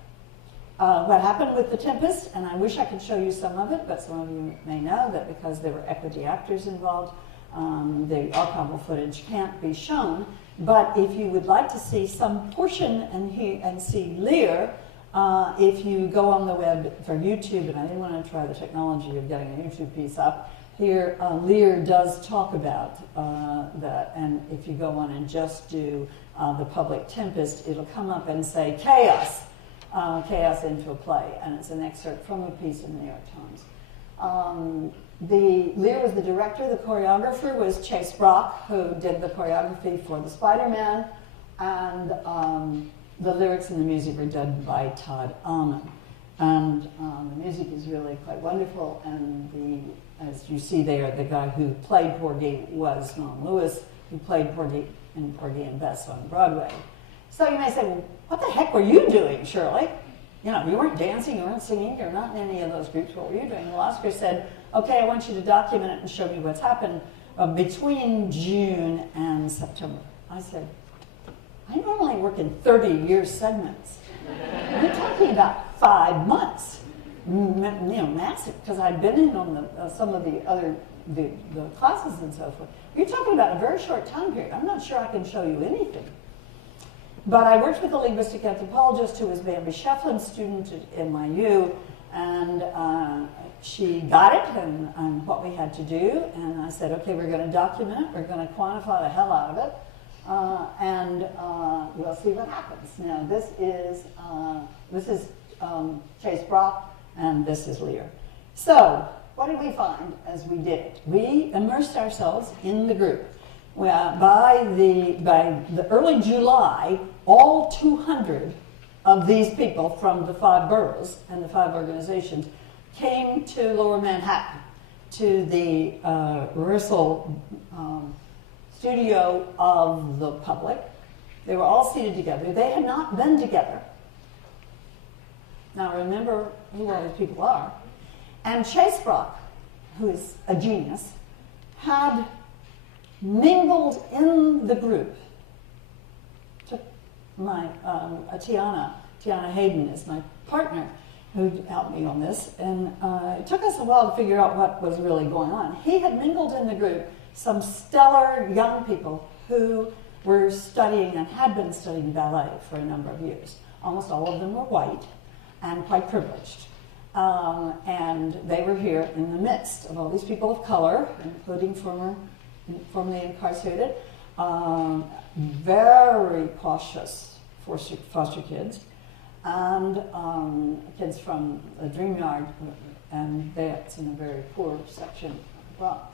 of it. What happened with The Tempest, and I wish I could show you some of it, but some of you may know that because there were equity actors involved, the archival footage can't be shown. But if you would like to see some portion and see Lear, if you go on the web for YouTube, and I didn't want to try the technology of getting a YouTube piece up, here Lear does talk about that, and if you go on and just do the Public Tempest, it'll come up and say chaos, chaos into a play, and it's an excerpt from a piece in the New York Times. Lear was the director. The choreographer was Chase Brock, who did the choreography for the Spider-Man, and the lyrics and the music were done by Todd Allen. And the music is really quite wonderful, and as you see there, the guy who played Porgy was Norm Lewis, who played Porgy and Bess on Broadway. So you may say, well, what the heck were you doing, Shirley? You know, you weren't dancing, you weren't singing, you're not in any of those groups. What were you doing? Well, Oscar said, okay, I want you to document it and show me what's happened between June and September. I said, I normally work in 30-year segments. You're talking about 5 months. Massive, because I'd been in on some of the other the classes and so forth. You're talking about a very short time period. I'm not sure I can show you anything. But I worked with a linguistic anthropologist who was Bambi Shefflin's student at NYU, and she got it and what we had to do, and I said, okay, we're going to document it, we're going to quantify the hell out of it, and we'll see what happens. Now, this is Chase Brock, and this is Lear. So, what did we find as we did it? We immersed ourselves in the group. By the early July, all 200 of these people from the 5 boroughs and the 5 organizations came to Lower Manhattan, to the rehearsal studio of the public. They were all seated together. They had not been together. Now remember who all these people are. And Chase Brock, who is a genius, had mingled in the group. Took my Tiana Hayden is my partner, who helped me on this, and it took us a while to figure out what was really going on. He had mingled in the group some stellar young people who were studying and had been studying ballet for a number of years. Almost all of them were white and quite privileged. And they were here in the midst of all these people of color, including formerly incarcerated, very cautious foster kids, and kids from the Dream Yard, and that's in a very poor section of the Bronx.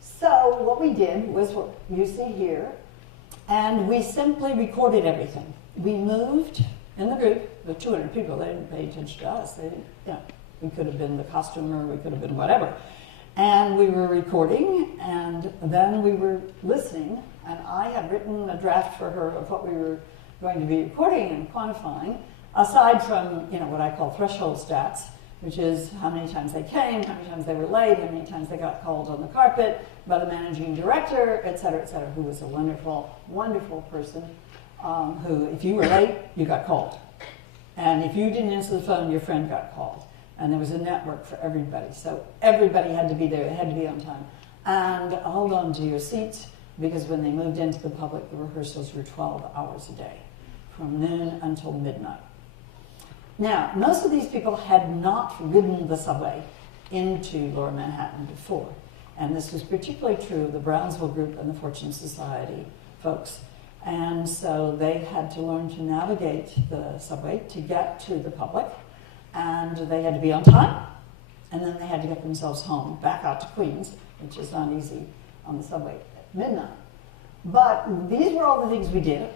So what we did was what you see here, and we simply recorded everything. We moved in the group, the 200 people, they didn't pay attention to us. They didn't, we could have been the costumer, we could have been whatever. And we were recording, and then we were listening, and I had written a draft for her of what we were going to be recording and quantifying, aside from, what I call threshold stats, which is how many times they came, how many times they were late, how many times they got called on the carpet by the managing director, et cetera, who was a wonderful, wonderful person, who, if you were late, you got called. And if you didn't answer the phone, your friend got called. And there was a network for everybody. So everybody had to be there, they had to be on time. And hold on to your seats, because when they moved into the public, the rehearsals were 12 hours a day, from noon until midnight. Now, most of these people had not ridden the subway into Lower Manhattan before. And this was particularly true of the Brownsville group and the Fortune Society folks. And so they had to learn to navigate the subway to get to the public. And they had to be on time. And then they had to get themselves home, back out to Queens, which is not easy on the subway at midnight. But these were all the things we did.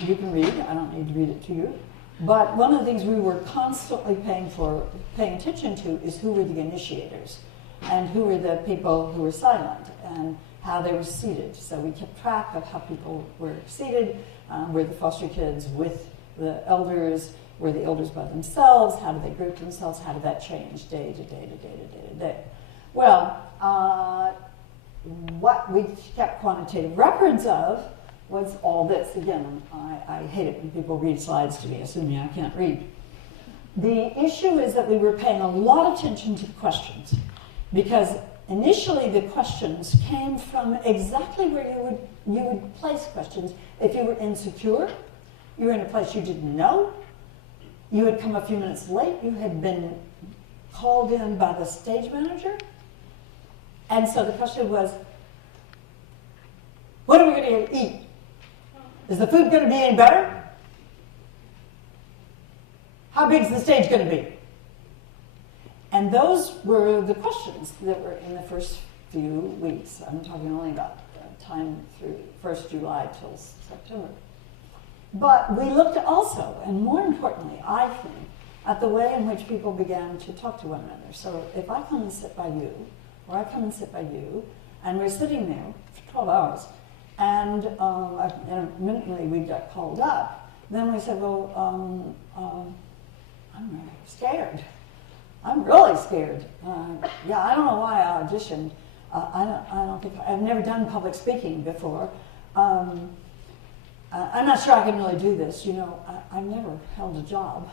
You can read, I don't need to read it to you. But one of the things we were constantly paying attention to is who were the initiators and who were the people who were silent and how they were seated. So we kept track of how people were seated. Were the foster kids with the elders? Were the elders by themselves? How did they group themselves? How did that change day to day to day to day to day? Well, what we kept quantitative records of was all this. Again, I hate it when people read slides to me, assuming I can't read. The issue is that we were paying a lot of attention to the questions, because initially the questions came from exactly where you would place questions. If you were insecure, you were in a place you didn't know, you had come a few minutes late, you had been called in by the stage manager, and so the question was, what are we going to eat? Is the food going to be any better? How big is the stage going to be? And those were the questions that were in the first few weeks. I'm talking only about time through 1st July till September. But we looked also, and more importantly, I think, at the way in which people began to talk to one another. So if I come and sit by you, or I come and sit by you, and we're sitting there for 12 hours, and immediately we got called up, then we said, well, I'm really scared. I'm really scared. I don't know why I auditioned. I've never done public speaking before. I'm not sure I can really do this. I've never held a job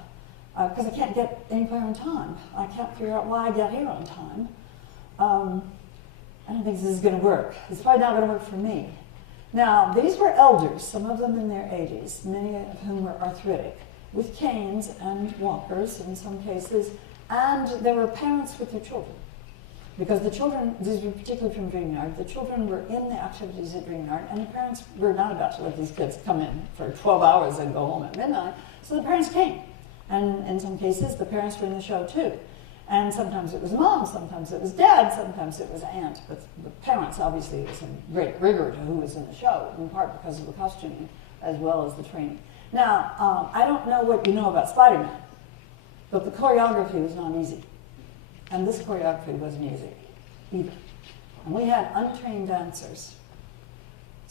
because I can't get anywhere on time. I can't figure out why I get here on time. I don't think this is going to work. It's probably not going to work for me. Now, these were elders, some of them in their 80s, many of whom were arthritic, with canes and walkers in some cases, and there were parents with their children. Because the children, these were particularly from Dream Yard, the children were in the activities at Dream Yard, and the parents were not about to let these kids come in for 12 hours and go home at midnight, so the parents came. And in some cases, the parents were in the show too. And sometimes it was mom, sometimes it was dad, sometimes it was aunt. But the parents, obviously, was some great rigor to who was in the show, in part because of the costuming as well as the training. Now, I don't know what you know about Spider-Man, but the choreography was not easy. And this choreography wasn't easy either. And we had untrained dancers,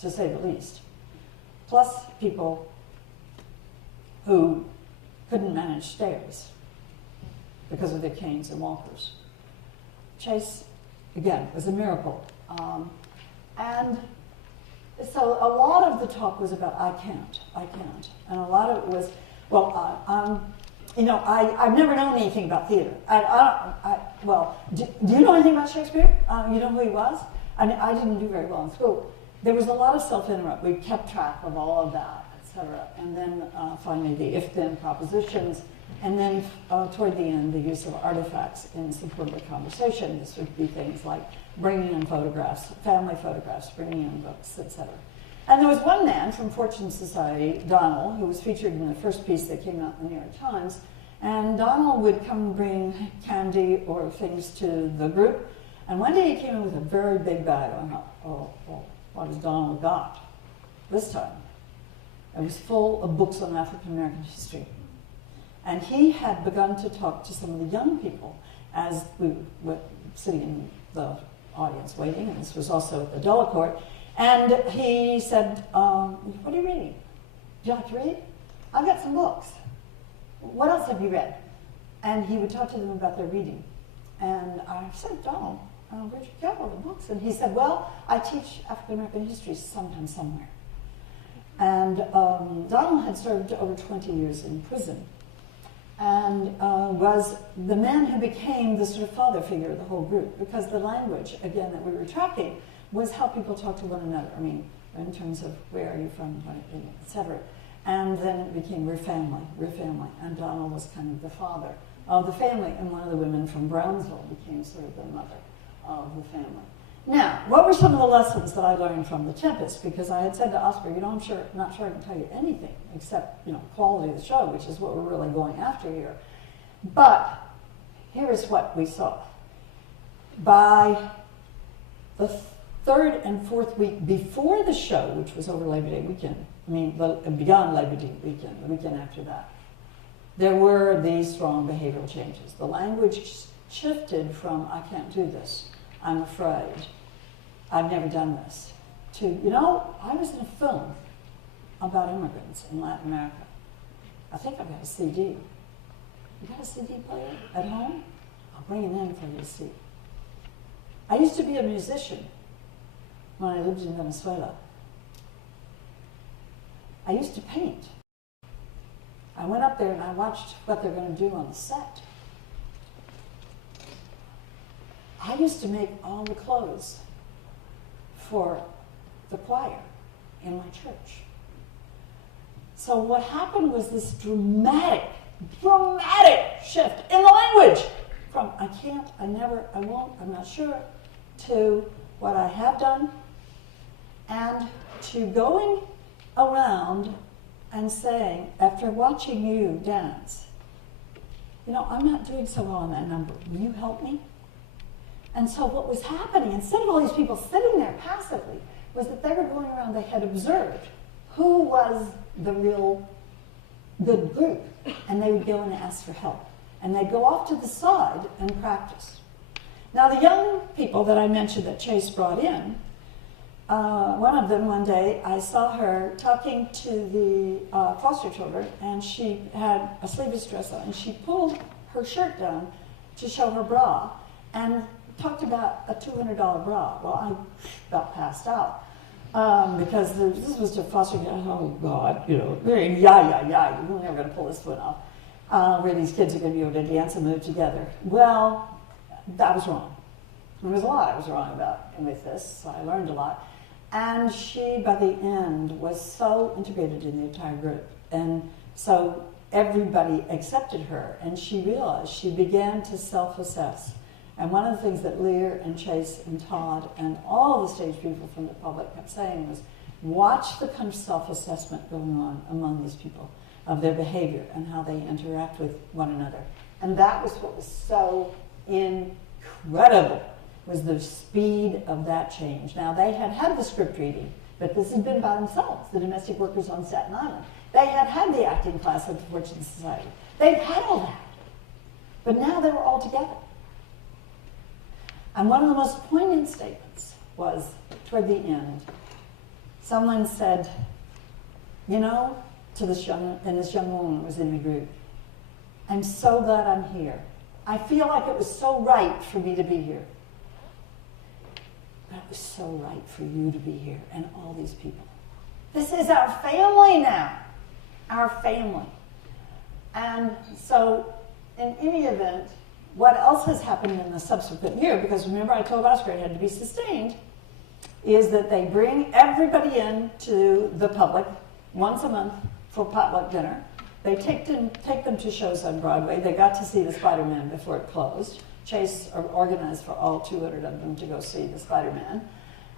to say the least, plus people who couldn't manage stairs because of their canes and walkers. Chase, again, was a miracle. And so a lot of the talk was about I can't. And a lot of it was, I've never known anything about theater. Do you know anything about Shakespeare? You know who he was? I didn't do very well in school. There was a lot of self-interrupt. We kept track of all of that, etc. And then finally the if-then propositions. And then toward the end, the use of artifacts in support of the conversation. This would be things like bringing in photographs, family photographs, bringing in books, etc. And there was one man from Fortune Society, Donald, who was featured in the first piece that came out in the New York Times. And Donald would come bring candy or things to the group. And one day he came in with a very big bag. I thought, what has Donald got this time? It was full of books on African American history. And he had begun to talk to some of the young people as we were sitting in the audience waiting, and this was also at the Delacorte. And he said, what are you reading? Do you like to read? I've got some books. What else have you read? And he would talk to them about their reading. And I said, Donald, where'd you get all the books? And he said, well, I teach African American history sometime, somewhere. And Donald had served over 20 years in prison and was the man who became the sort of father figure of the whole group, because the language, again, that we were tracking was how people talk to one another. I mean, in terms of where are you from, etc. And then it became we're family. And Donald was kind of the father of the family, and one of the women from Brownsville became sort of the mother of the family. Now, what were some of the lessons that I learned from The Tempest? Because I had said to Oscar, I'm not sure I can tell you anything except, quality of the show, which is what we're really going after here. But here is what we saw. By the third and fourth week before the show, which was over Labor Day weekend, beyond Labor Day weekend, the weekend after that, there were these strong behavioral changes. The language shifted from, I can't do this, I'm afraid, I've never done this, to, I was in a film about immigrants in Latin America. I think I've got a CD. You got a CD player at home? I'll bring it in for you to see. I used to be a musician when I lived in Venezuela. I used to paint. I went up there and I watched what they're going to do on the set. I used to make all the clothes for the choir in my church. So what happened was this dramatic shift in the language from I can't, I never, I won't, I'm not sure, to what I have done, and to going around and saying, after watching you dance, I'm not doing so well on that number. Will you help me? And so what was happening, instead of all these people sitting there passively, was that they were going around, they had observed who was the real good group, and they would go and ask for help. And they'd go off to the side and practice. Now the young people that I mentioned that Chase brought in, one of them one day, I saw her talking to the foster children, and she had a sleeveless dress on, and she pulled her shirt down to show her bra, and talked about a $200 bra. Well, I about passed out because this was to foster. Oh God, very you're never going to pull this one off. Where these kids are going to be able to dance and move together. Well, that was wrong. There was a lot I was wrong about with this, so I learned a lot. And she, by the end, was so integrated in the entire group, and so everybody accepted her, and she realized, she began to self-assess. And one of the things that Lear and Chase and Todd and all the stage people from the public kept saying was, watch the kind of self-assessment going on among these people of their behavior and how they interact with one another. And that was what was so incredible, was the speed of that change. Now, they had had the script reading, but this had been by themselves, the domestic workers on Staten Island. They had had the acting class at the Fortune Society. They'd had all that. But now they were all together. And one of the most poignant statements was, toward the end, someone said, to this young woman was in the group, I'm so glad I'm here. I feel like it was so right for me to be here. But it was so right for you to be here and all these people. This is our family now. Our family. And so, in any event, what else has happened in the subsequent year, because remember I told Oscar it had to be sustained, is that they bring everybody in to the public once a month for potluck dinner. They take them to shows on Broadway. They got to see the Spider-Man before it closed. Chase organized for all 200 of them to go see the Spider-Man.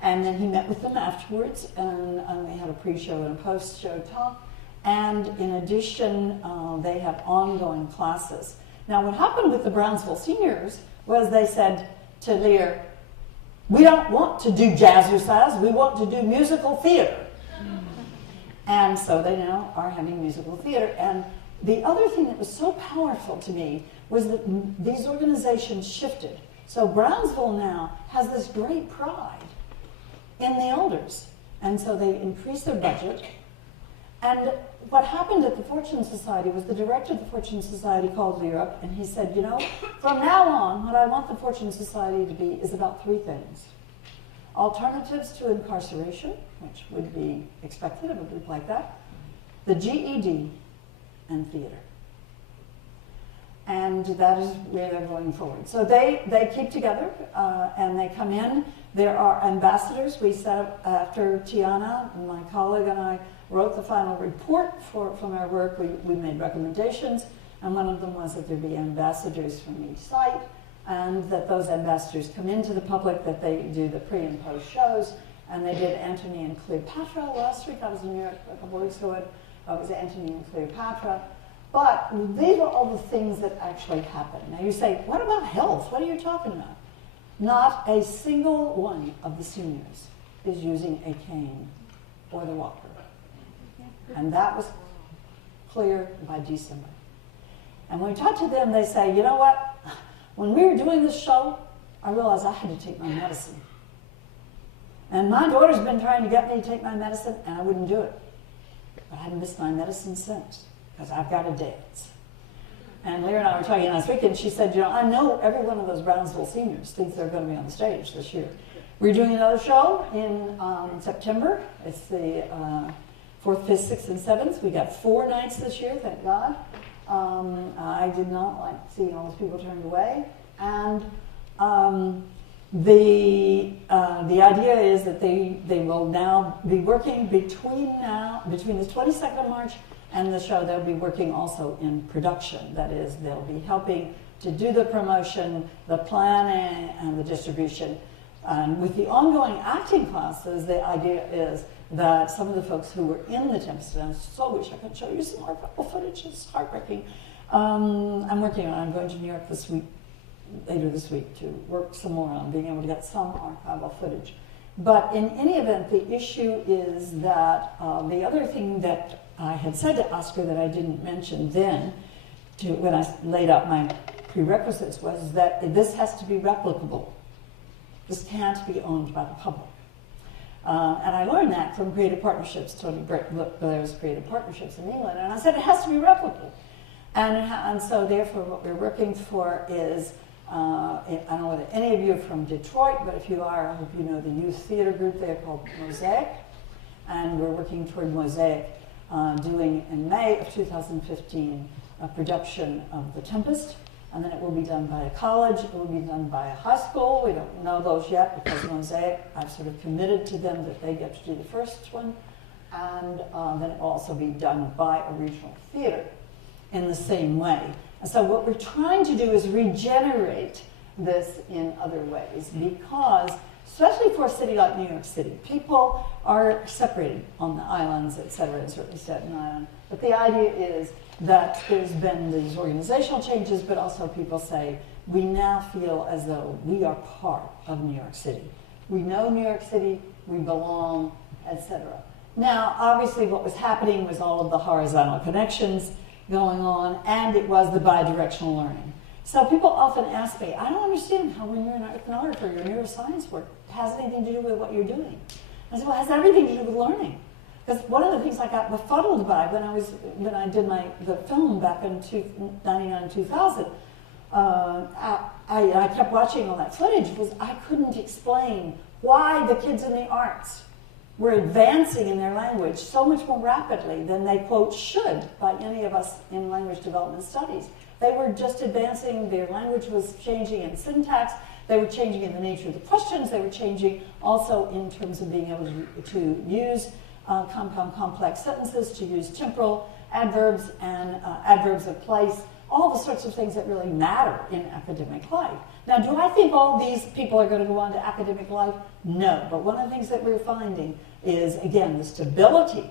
And then he met with them afterwards, and we had a pre-show and a post-show talk. And in addition, they have ongoing classes. Now, what happened with the Brownsville seniors was they said to Lear, we don't want to do jazzercise, we want to do musical theater. And so they now are having musical theater. And the other thing that was so powerful to me was that these organizations shifted. So Brownsville now has this great pride in the elders. And so they increased their budget. And what happened at the Fortune Society was the director of the Fortune Society called Lear up and he said, you know, from now on, what I want the Fortune Society to be is about three things. Alternatives to incarceration, which would be expected of a group like that, the GED, and theater. And that is where they're going forward. So they keep together and they come in. There are ambassadors. We set up after Tiana, my colleague, and I wrote the final report from our work. We made recommendations, and one of them was that there be ambassadors from each site, and that those ambassadors come into the public, that they do the pre and post shows. And they did Antony and Cleopatra last week. I was in New York a couple weeks ago. It was Antony and Cleopatra. But these are all the things that actually happen. Now you say, what about health? What are you talking about? Not a single one of the seniors is using a cane or the walker. And that was clear by December. And when we talked to them, they say, you know what? When we were doing this show, I realized I had to take my medicine. And my daughter's been trying to get me to take my medicine, and I wouldn't do it. But I haven't missed my medicine since, because I've got to dance. And Lear and I were talking last week, and she said, you know, I know every one of those Brownsville seniors thinks they're going to be on the stage this year. We're doing another show in September. It's the 4th, 5th, 6th, and 7th. We got 4 nights this year, thank God. I did not like seeing all those people turned away. And the idea is that they will now be working between the 22nd of March and the show. They'll be working also in production. That is, they'll be helping to do the promotion, the planning, and the distribution. And with the ongoing acting classes, the idea is that some of the folks who were in the Tempest, and I so wish I could show you some archival footage, it's heartbreaking. I'm working on it. I'm going to New York later this week to work some more on being able to get some archival footage. But in any event, the issue is that the other thing that I had said to Oscar that I didn't mention then, when I laid out my prerequisites, was that this has to be replicable. This can't be owned by the public. And I learned that from Creative Partnerships, Tony Blair's Creative Partnerships in England, and I said it has to be replicable. And so therefore what we're working for is, I don't know whether any of you are from Detroit, but if you are, I hope you know the youth theater group there called Mosaic. And we're working toward Mosaic doing in May of 2015 a production of The Tempest. And then it will be done by a college, it will be done by a high school. We don't know those yet because Mosaic, I've sort of committed to them that they get to do the first one. And then it will also be done by a regional theater in the same way. And so what we're trying to do is regenerate this in other ways because, especially for a city like New York City, people are separated on the islands, et cetera, and certainly Staten Island. But the idea is that there's been these organizational changes, but also people say, we now feel as though we are part of New York City. We know New York City, we belong, etc. Now, obviously what was happening was all of the horizontal connections going on, and it was the bidirectional learning. So people often ask me, I don't understand how when you're an ethnographer, your neuroscience work has anything to do with what you're doing. I said, well, it has everything to do with learning. Because one of the things I got befuddled by when I did the film back in 1999, 2000, I kept watching all that footage because I couldn't explain why the kids in the arts were advancing in their language so much more rapidly than they, quote, should by any of us in language development studies. They were just advancing, their language was changing in syntax, they were changing in the nature of the questions, they were changing also in terms of being able to use compound complex sentences, to use temporal adverbs and adverbs of place, all the sorts of things that really matter in academic life. Now, do I think all these people are going to go on to academic life? No, but one of the things that we're finding is, again, the stability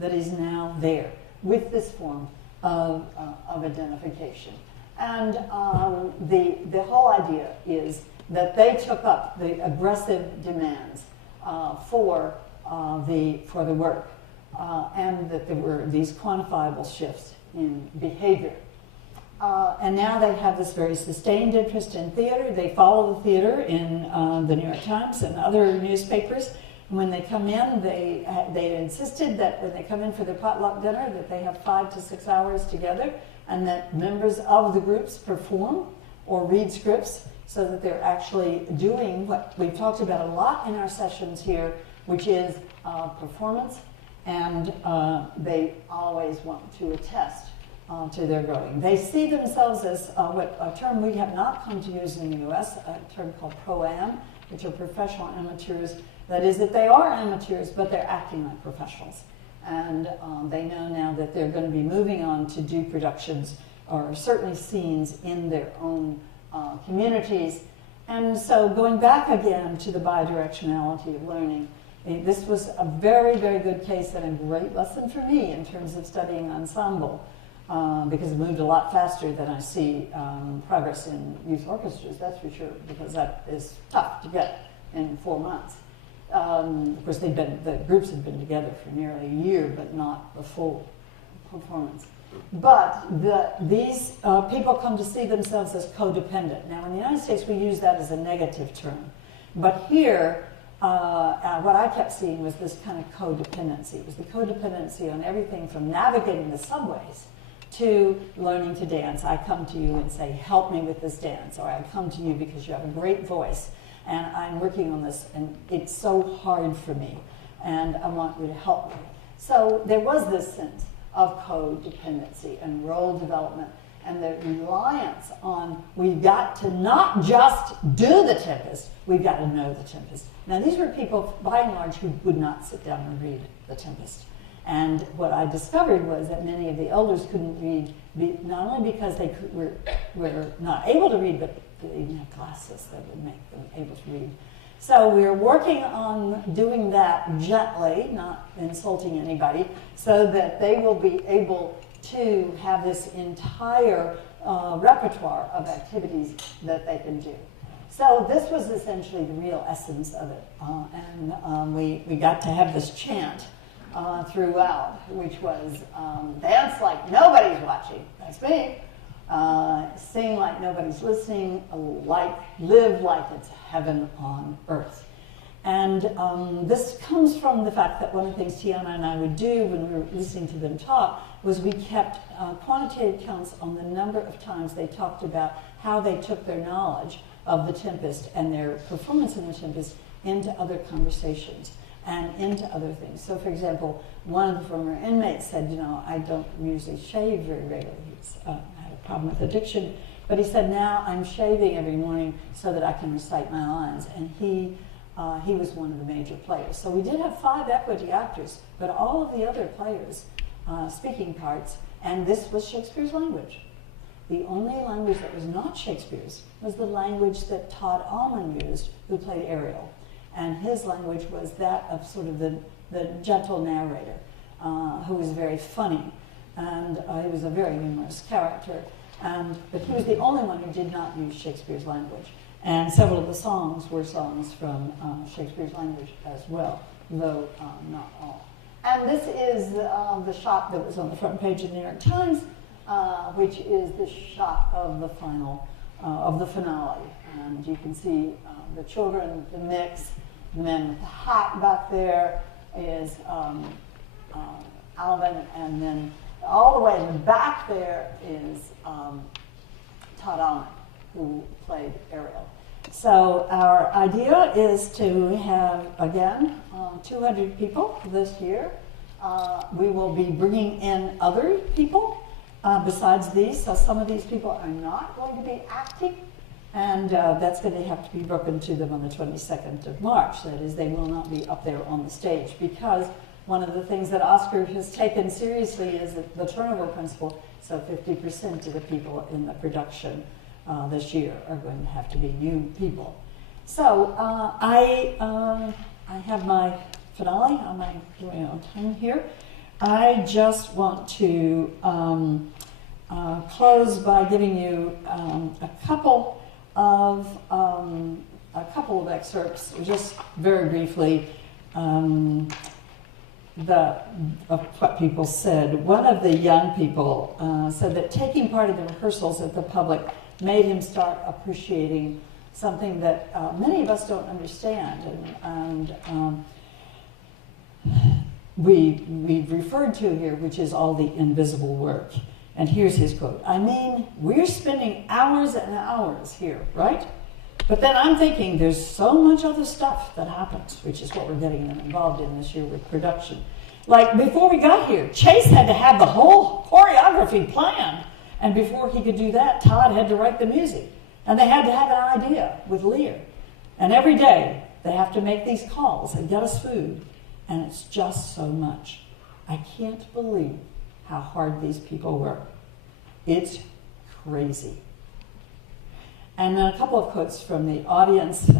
that is now there with this form of identification. And the whole idea is that they took up the aggressive demands for the work, and that there were these quantifiable shifts in behavior. And now they have this very sustained interest in theater. They follow the theater in the New York Times and other newspapers. When they come in, they insisted that when they come in for their potluck dinner, that they have 5 to 6 hours together, and that members of the groups perform or read scripts, so that they're actually doing what we've talked about a lot in our sessions here, which is performance, and they always want to attest to their growing. They see themselves as a term we have not come to use in the US, a term called pro-am, which are professional amateurs. That is, that they are amateurs, but they're acting like professionals. And they know now that they're going to be moving on to do productions, or certainly scenes in their own communities. And so going back again to the bidirectionality of learning, this was a very, very good case and a great lesson for me in terms of studying ensemble. Because it moved a lot faster than I see progress in youth orchestras, that's for sure, because that is tough to get in 4 months. Of course, the groups had been together for nearly a year, but not the full performance. But these people come to see themselves as codependent. Now, in the United States, we use that as a negative term. But here, what I kept seeing was this kind of codependency. It was the codependency on everything from navigating the subways to learning to dance. I come to you and say, help me with this dance, or I come to you because you have a great voice, and I'm working on this, and it's so hard for me, and I want you to help me. So there was this sense of codependency and role development, and the reliance on, we've got to not just do the Tempest, we've got to know the Tempest. Now, these were people, by and large, who would not sit down and read the Tempest. And what I discovered was that many of the elders couldn't read, not only because they were not able to read, but they didn't have classes that would make them able to read. So we're working on doing that gently, not insulting anybody, so that they will be able to have this entire repertoire of activities that they can do. So this was essentially the real essence of it. And we got to have this chant throughout, which was dance like nobody's watching, that's me, sing like nobody's listening, live like it's heaven on earth. And this comes from the fact that one of the things Tiana and I would do when we were listening to them talk was we kept quantitative counts on the number of times they talked about how they took their knowledge of the Tempest and their performance in the Tempest into other conversations and into other things. So, for example, one of the former inmates said, I don't usually shave very regularly. He's had a problem with addiction. But he said, now I'm shaving every morning so that I can recite my lines. And he was one of the major players. So we did have 5 equity actors, but all of the other players, speaking parts, and this was Shakespeare's language. The only language that was not Shakespeare's was the language that Todd Allman used, who played Ariel. And his language was that of sort of the gentle narrator, who was very funny. And he was a very humorous character. But he was the only one who did not use Shakespeare's language. And several of the songs were songs from Shakespeare's language as well, though not all. And this is the shot that was on the front page of the New York Times, which is the shot of the finale. And you can see the children, the mix, the man with the hat back there is Alvin, and then all the way in the back there is Todd Allman. who played Ariel. So our idea is to have, again, 200 people this year. We will be bringing in other people besides these. So some of these people are not going to be acting, and that's going to have to be broken to them on the 22nd of March. That is, they will not be up there on the stage, because one of the things that Oscar has taken seriously is the turnover principle. So 50% of the people in the production this year are going to have to be new people. So I have my finale on my time here. I just want to close by giving you a couple of excerpts, just very briefly, of what people said. One of the young people said that taking part in the rehearsals at the public made him start appreciating something that many of us don't understand, and we've referred to here, which is all the invisible work. And here's his quote: "I mean, we're spending hours and hours here, right? But then I'm thinking there's so much other stuff that happens," which is what we're getting them involved in this year with production. Like before we got here, Chase had to have the whole choreography planned. And before he could do that, Todd had to write the music. And they had to have an idea with Lear. And every day, they have to make these calls and get us food. And it's just so much. I can't believe how hard these people work. It's crazy. And then a couple of quotes from the audience we,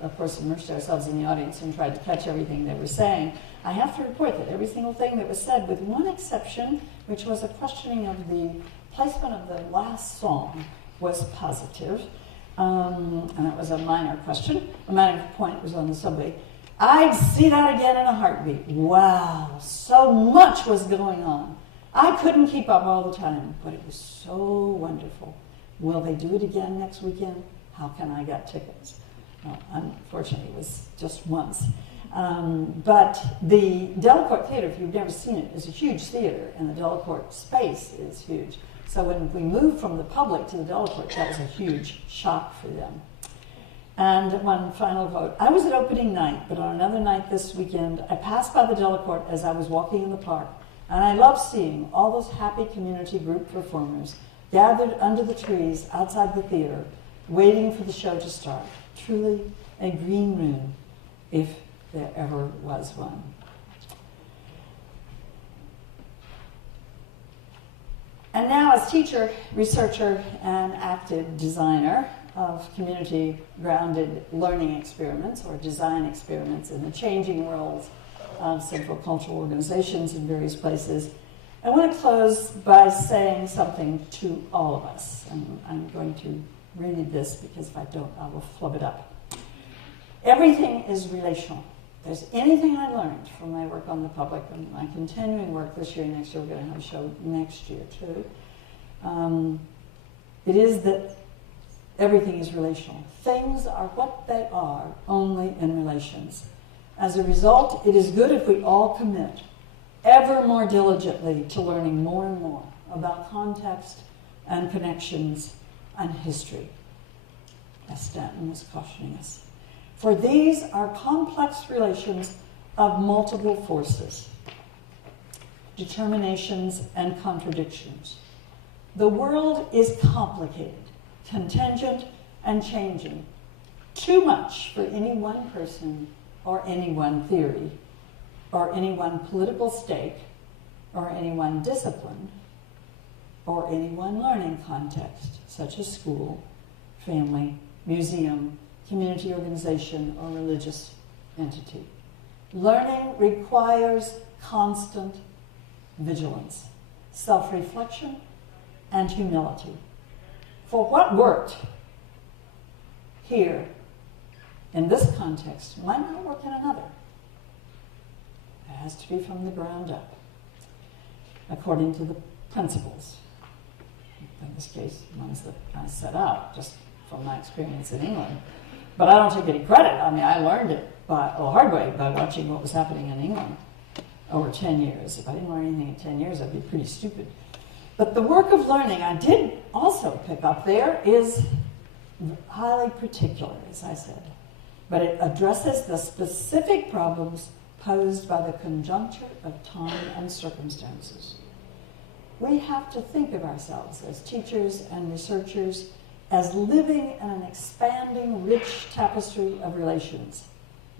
of course, immersed ourselves in the audience and tried to catch everything they were saying. I have to report that every single thing that was said, with one exception, which was a questioning of the placement of the last song, was positive. And that was a minor question. A minor point was on the subway. I'd see that again in a heartbeat. Wow, so much was going on. I couldn't keep up all the time, but it was so wonderful. Will they do it again next weekend? How can I get tickets? Well, unfortunately, it was just once. But the Delacorte Theater, if you've never seen it, is a huge theater, and the Delacorte space is huge. So when we moved from the public to the Delacorte, that was a huge shock for them. And one final quote: "I was at opening night, but on another night this weekend, I passed by the Delacorte as I was walking in the park, and I loved seeing all those happy community group performers gathered under the trees outside the theater, waiting for the show to start. Truly a green room, if there ever was one." And now, as teacher, researcher, and active designer of community-grounded learning experiments or design experiments in the changing roles of central cultural organizations in various places, I want to close by saying something to all of us. And I'm going to read this, because if I don't, I will flub it up. Everything is relational. If there's anything I learned from my work on the public and my continuing work this year and next year, we're going to have a show next year too, it is that everything is relational. Things are what they are, only in relations. As a result, it is good if we all commit ever more diligently to learning more and more about context and connections and history, as Stanton was cautioning us. For these are complex relations of multiple forces, determinations, and contradictions. The world is complicated, contingent, and changing. Too much for any one person or any one theory, or any one political stake, or any one discipline, or any one learning context, such as school, family, museum, community organization, or religious entity. Learning requires constant vigilance, self-reflection, and humility. For what worked here in this context might not work in another. It has to be from the ground up, according to the principles. In this case, ones that I set out just from my experience in England. But I don't take any credit. I mean, I learned it the hard way by watching what was happening in England over 10 years. If I didn't learn anything in 10 years, I'd be pretty stupid. But the work of learning I did also pick up there is highly particular, as I said. But it addresses the specific problems posed by the conjuncture of time and circumstances. We have to think of ourselves as teachers and researchers as living in an expanding, rich tapestry of relations,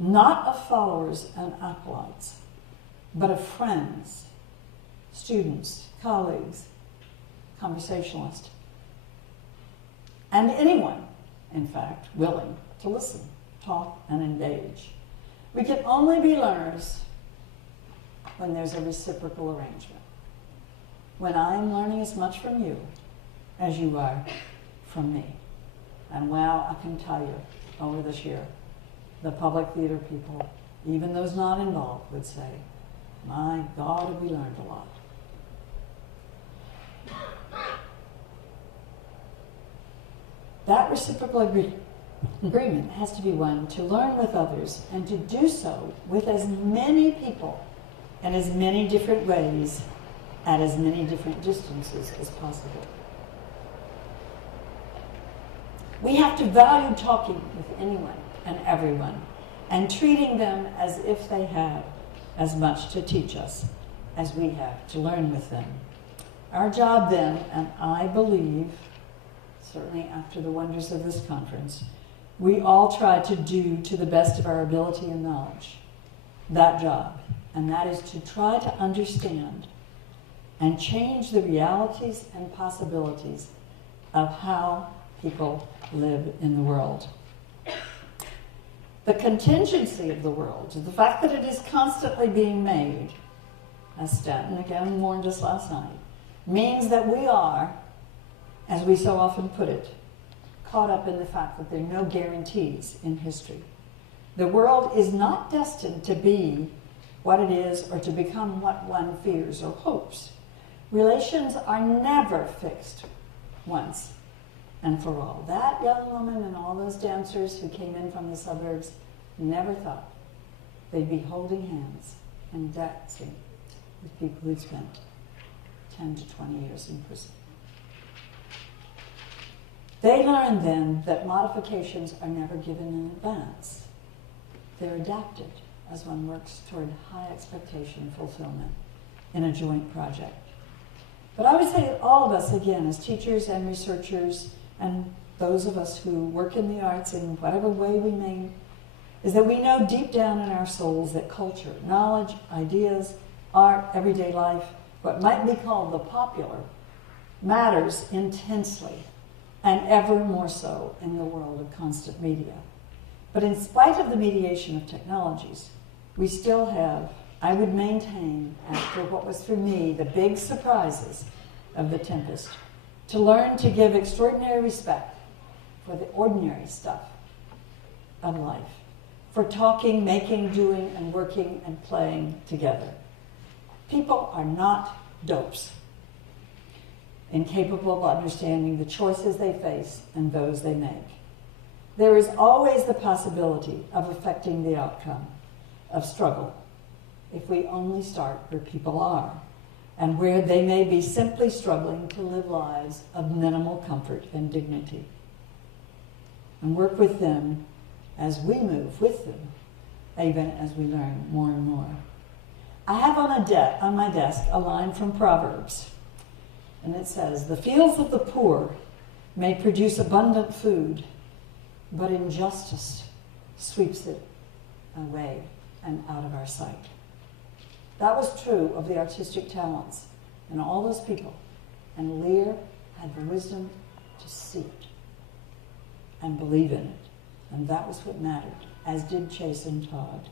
not of followers and acolytes, but of friends, students, colleagues, conversationalists, and anyone, in fact, willing to listen, talk, and engage. We can only be learners when there's a reciprocal arrangement. When I am learning as much from you as you are from me. And wow, I can tell you, over this year, the public theater people, even those not involved, would say, my God, have we learned a lot. That reciprocal agreement has to be one to learn with others and to do so with as many people in as many different ways at as many different distances as possible. We have to value talking with anyone and everyone and treating them as if they have as much to teach us as we have to learn with them. Our job then, and I believe, certainly after the wonders of this conference, we all try to do to the best of our ability and knowledge that job, and that is to try to understand and change the realities and possibilities of how people live in the world. The contingency of the world, the fact that it is constantly being made, as Stanton again warned us last night, means that we are, as we so often put it, caught up in the fact that there are no guarantees in history. The world is not destined to be what it is or to become what one fears or hopes. Relations are never fixed once and for all. That young woman and all those dancers who came in from the suburbs never thought they'd be holding hands and dancing with people who'd spent 10 to 20 years in prison. They learned then that modifications are never given in advance. They're adapted as one works toward high expectation fulfillment in a joint project. But I would say that all of us, again, as teachers and researchers, and those of us who work in the arts in whatever way we may, is that we know deep down in our souls that culture, knowledge, ideas, art, everyday life, what might be called the popular, matters intensely, and ever more so in the world of constant media. But in spite of the mediation of technologies, we still have, I would maintain, after what was for me the big surprises of the Tempest, to learn to give extraordinary respect for the ordinary stuff of life, for talking, making, doing, and working and playing together. People are not dopes, incapable of understanding the choices they face and those they make. There is always the possibility of affecting the outcome of struggle if we only start where people are and where they may be simply struggling to live lives of minimal comfort and dignity, and work with them as we move with them, even as we learn more and more. I have on my desk a line from Proverbs, and it says, "The fields of the poor may produce abundant food, but injustice sweeps it away and out of our sight." That was true of the artistic talents and all those people, and Lear had the wisdom to see it and believe in it, and that was what mattered, as did Chase and Todd.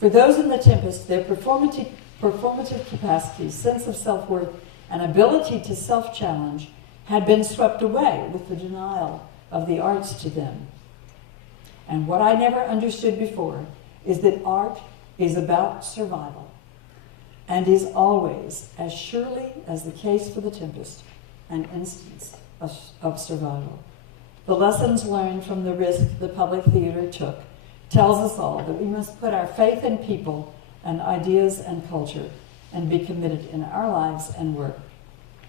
For those in the Tempest, their performative capacities, sense of self-worth, and ability to self-challenge had been swept away with the denial of the arts to them. And what I never understood before is that art is about survival and is always, as surely as the case for the Tempest, an instance of survival. The lessons learned from the risk the public theater took tells us all that we must put our faith in people and ideas and culture and be committed in our lives and work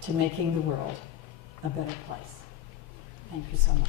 to making the world a better place. Thank you so much.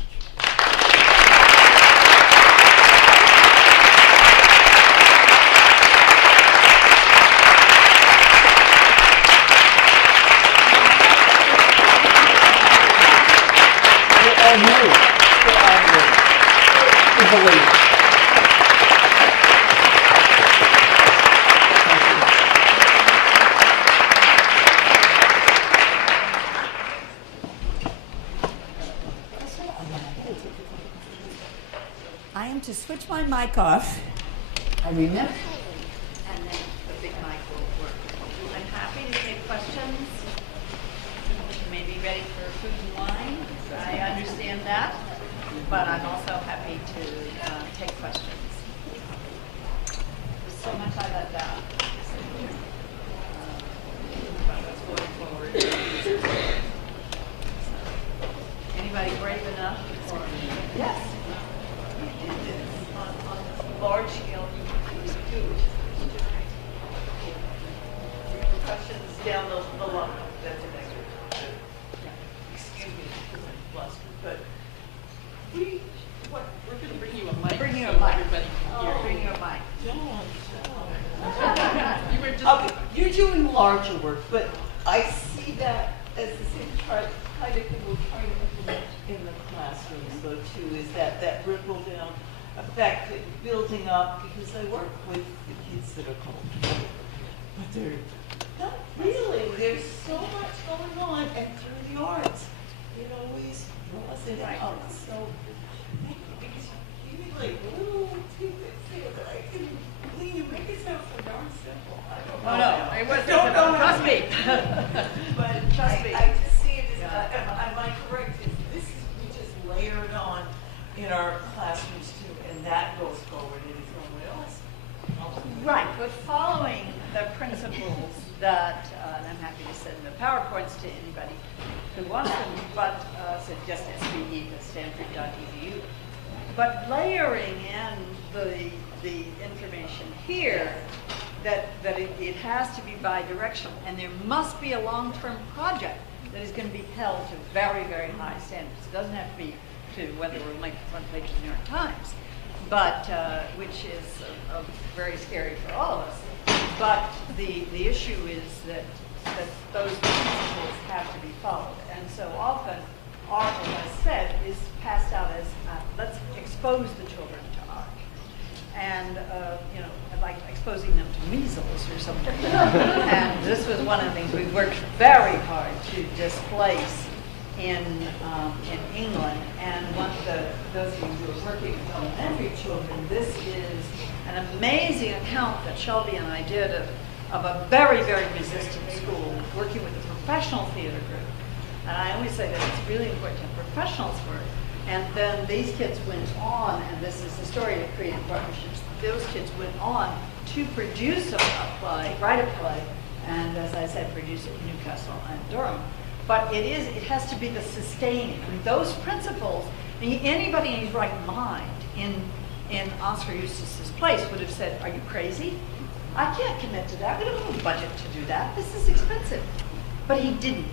I am to switch my mic off. I remember. And then the big mic will work. I'm happy to take questions. You may be ready for food and wine. I understand that. But I'm also happy to take questions. There's so much I left out. What's going forward. Anybody brave enough? Yes. On large scale, it was huge. Questions down the line. That's an extra. Excuse me, because I'm flustered, but we're going to bring you a mic. Bring you a mic. Everybody can hear. Bring you a mic. You were just. You're doing larger work, but I see that as the same kind of thing we're trying to implement in the classrooms, though, too, is that ripple down effect, building up, because I work with the kids that are called, but they're not really. There's so much going on, and through the arts, it always draws it out. So, because you need like little tidbits there, but I can, you make it sound so darn simple. I don't know. Oh, no, it wasn't. Trust me. But Trust me. I just see it as, am I correct? This is, we just layered on in our classrooms too, and that goes forward and it's nowhere else. Right, but following the principles that, and I'm happy to send the PowerPoints to anybody who wants them, but so just SBE@stanford.edu. But layering in the information here, that it has to be bi-directional, and there must be a long-term project that is going to be held to very, very high standards. It doesn't have to be to whether we'll make the front page of the New York Times, but which is very scary for all of us. But the issue is that those principles have to be followed, and so often art, as I said, is passed out as let's expose the children to art, and like exposing them to measles or something. And this was one of the things we worked very hard to displace in England. And those of you who are working with elementary children, this is an amazing account that Shelby and I did of a very, very resistant school working with a professional theater group. And I always say that it's really important to have professionals work. And then these kids went on, and this is the story of creative partnerships. Those kids went on to produce a play, write a play, and as I said, produce it in Newcastle and Durham. But it has to be the sustaining. I mean, those principles, anybody in his right mind in Oscar Eustis's place would have said, are you crazy? I can't commit to that. We don't have a budget to do that. This is expensive. But he didn't.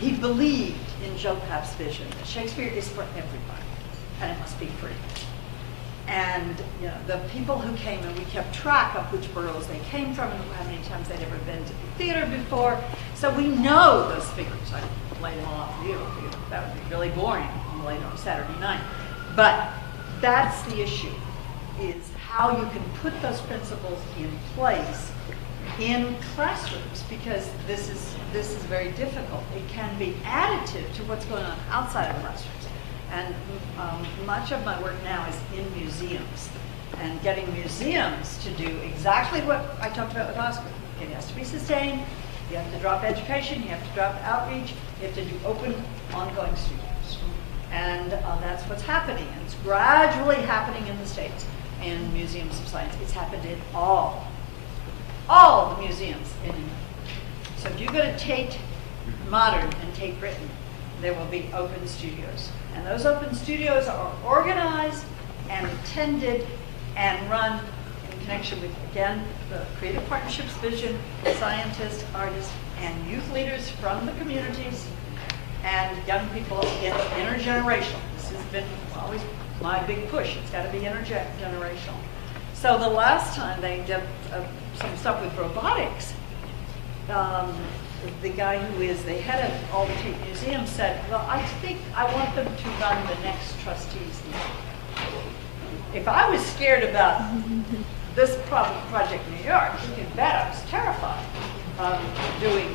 He believed in Joe Papp's vision that Shakespeare is for everybody, and it must be free. And the people who came, and we kept track of which boroughs they came from and how many times they'd ever been to the theater before. So we know those figures. I lay them all out for you. That would be really boring late on Saturday night. But that's the issue, is how you can put those principles in place in classrooms, because this is very difficult. It can be additive to what's going on outside of classrooms. And much of my work now is in museums, and getting museums to do exactly what I talked about with Oscar. It has to be sustained. You have to drop education. You have to drop outreach. You have to do open, ongoing studios. And that's what's happening. And it's gradually happening in the States in museums of science. It's happened in all the museums in England. So if you go to Tate Modern and Tate Britain, there will be open studios. And those open studios are organized and attended and run in connection with, again, the creative partnerships vision, scientists, artists, and youth leaders from the communities and young people intergenerational. This has been always my big push. It's got to be intergenerational. So the last time they did some stuff with robotics, the guy who is the head of all the museums said, well, I think I want them to run the next trustees meeting. If I was scared about this project in New York, you can bet I was terrified of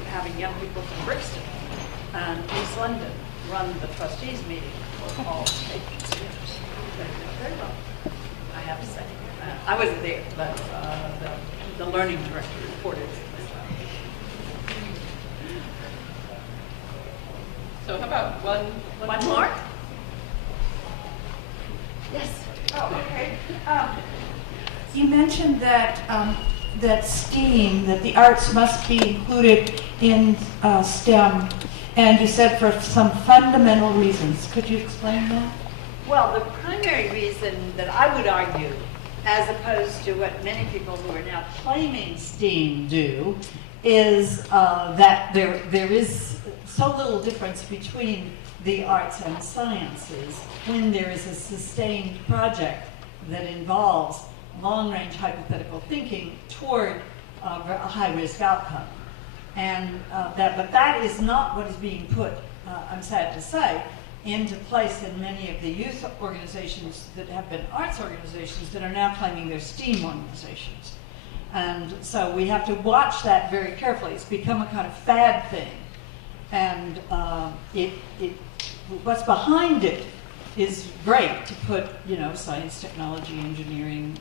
having young people from Brixton and East London run the trustees meeting for all state museums. They did very well, I have to say. I wasn't there, but the learning director reported it. So how about one more? Yes. Oh, okay. You mentioned that that STEAM, that the arts must be included in STEM, and you said for some fundamental reasons. Could you explain that? Well, the primary reason that I would argue, as opposed to what many people who are now claiming STEAM do, is that there is so little difference between the arts and sciences when there is a sustained project that involves long-range hypothetical thinking toward a high-risk outcome. And but that is not what is being put, I'm sad to say, into place in many of the youth organizations that have been arts organizations that are now claiming they're STEAM organizations. And so we have to watch that very carefully. It's become a kind of fad thing. And what's behind it is great to put, science, technology, engineering,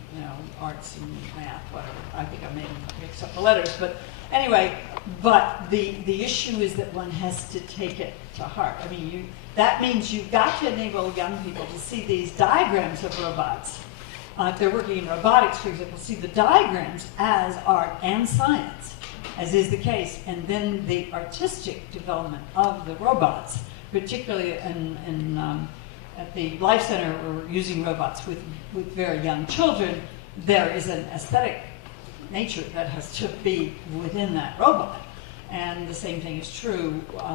arts and math, whatever. I think I may mix up the letters, but anyway, but the issue is that one has to take it to heart. I mean, that means you've got to enable young people to see these diagrams of robots. If they're working in robotics, for example, see the diagrams as art and science, as is the case, and then the artistic development of the robots, particularly at the Life Center, we're using robots with very young children. There is an aesthetic nature that has to be within that robot. And the same thing is true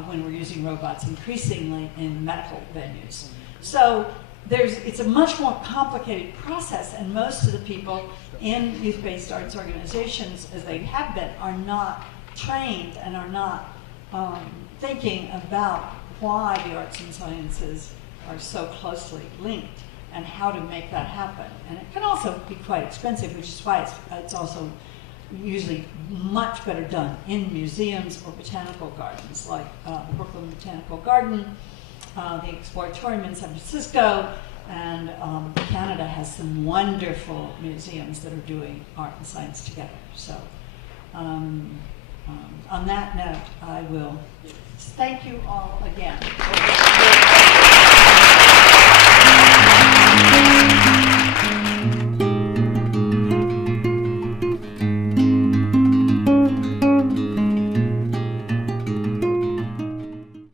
when we're using robots increasingly in medical venues. So it's a much more complicated process, and most of the people in youth-based arts organizations, as they have been, are not trained and are not thinking about why the arts and sciences are so closely linked and how to make that happen. And it can also be quite expensive, which is why it's also usually much better done in museums or botanical gardens, like the Brooklyn Botanical Garden, the Exploratorium in San Francisco, and Canada has some wonderful museums that are doing art and science together. So on that note, I will thank you all again.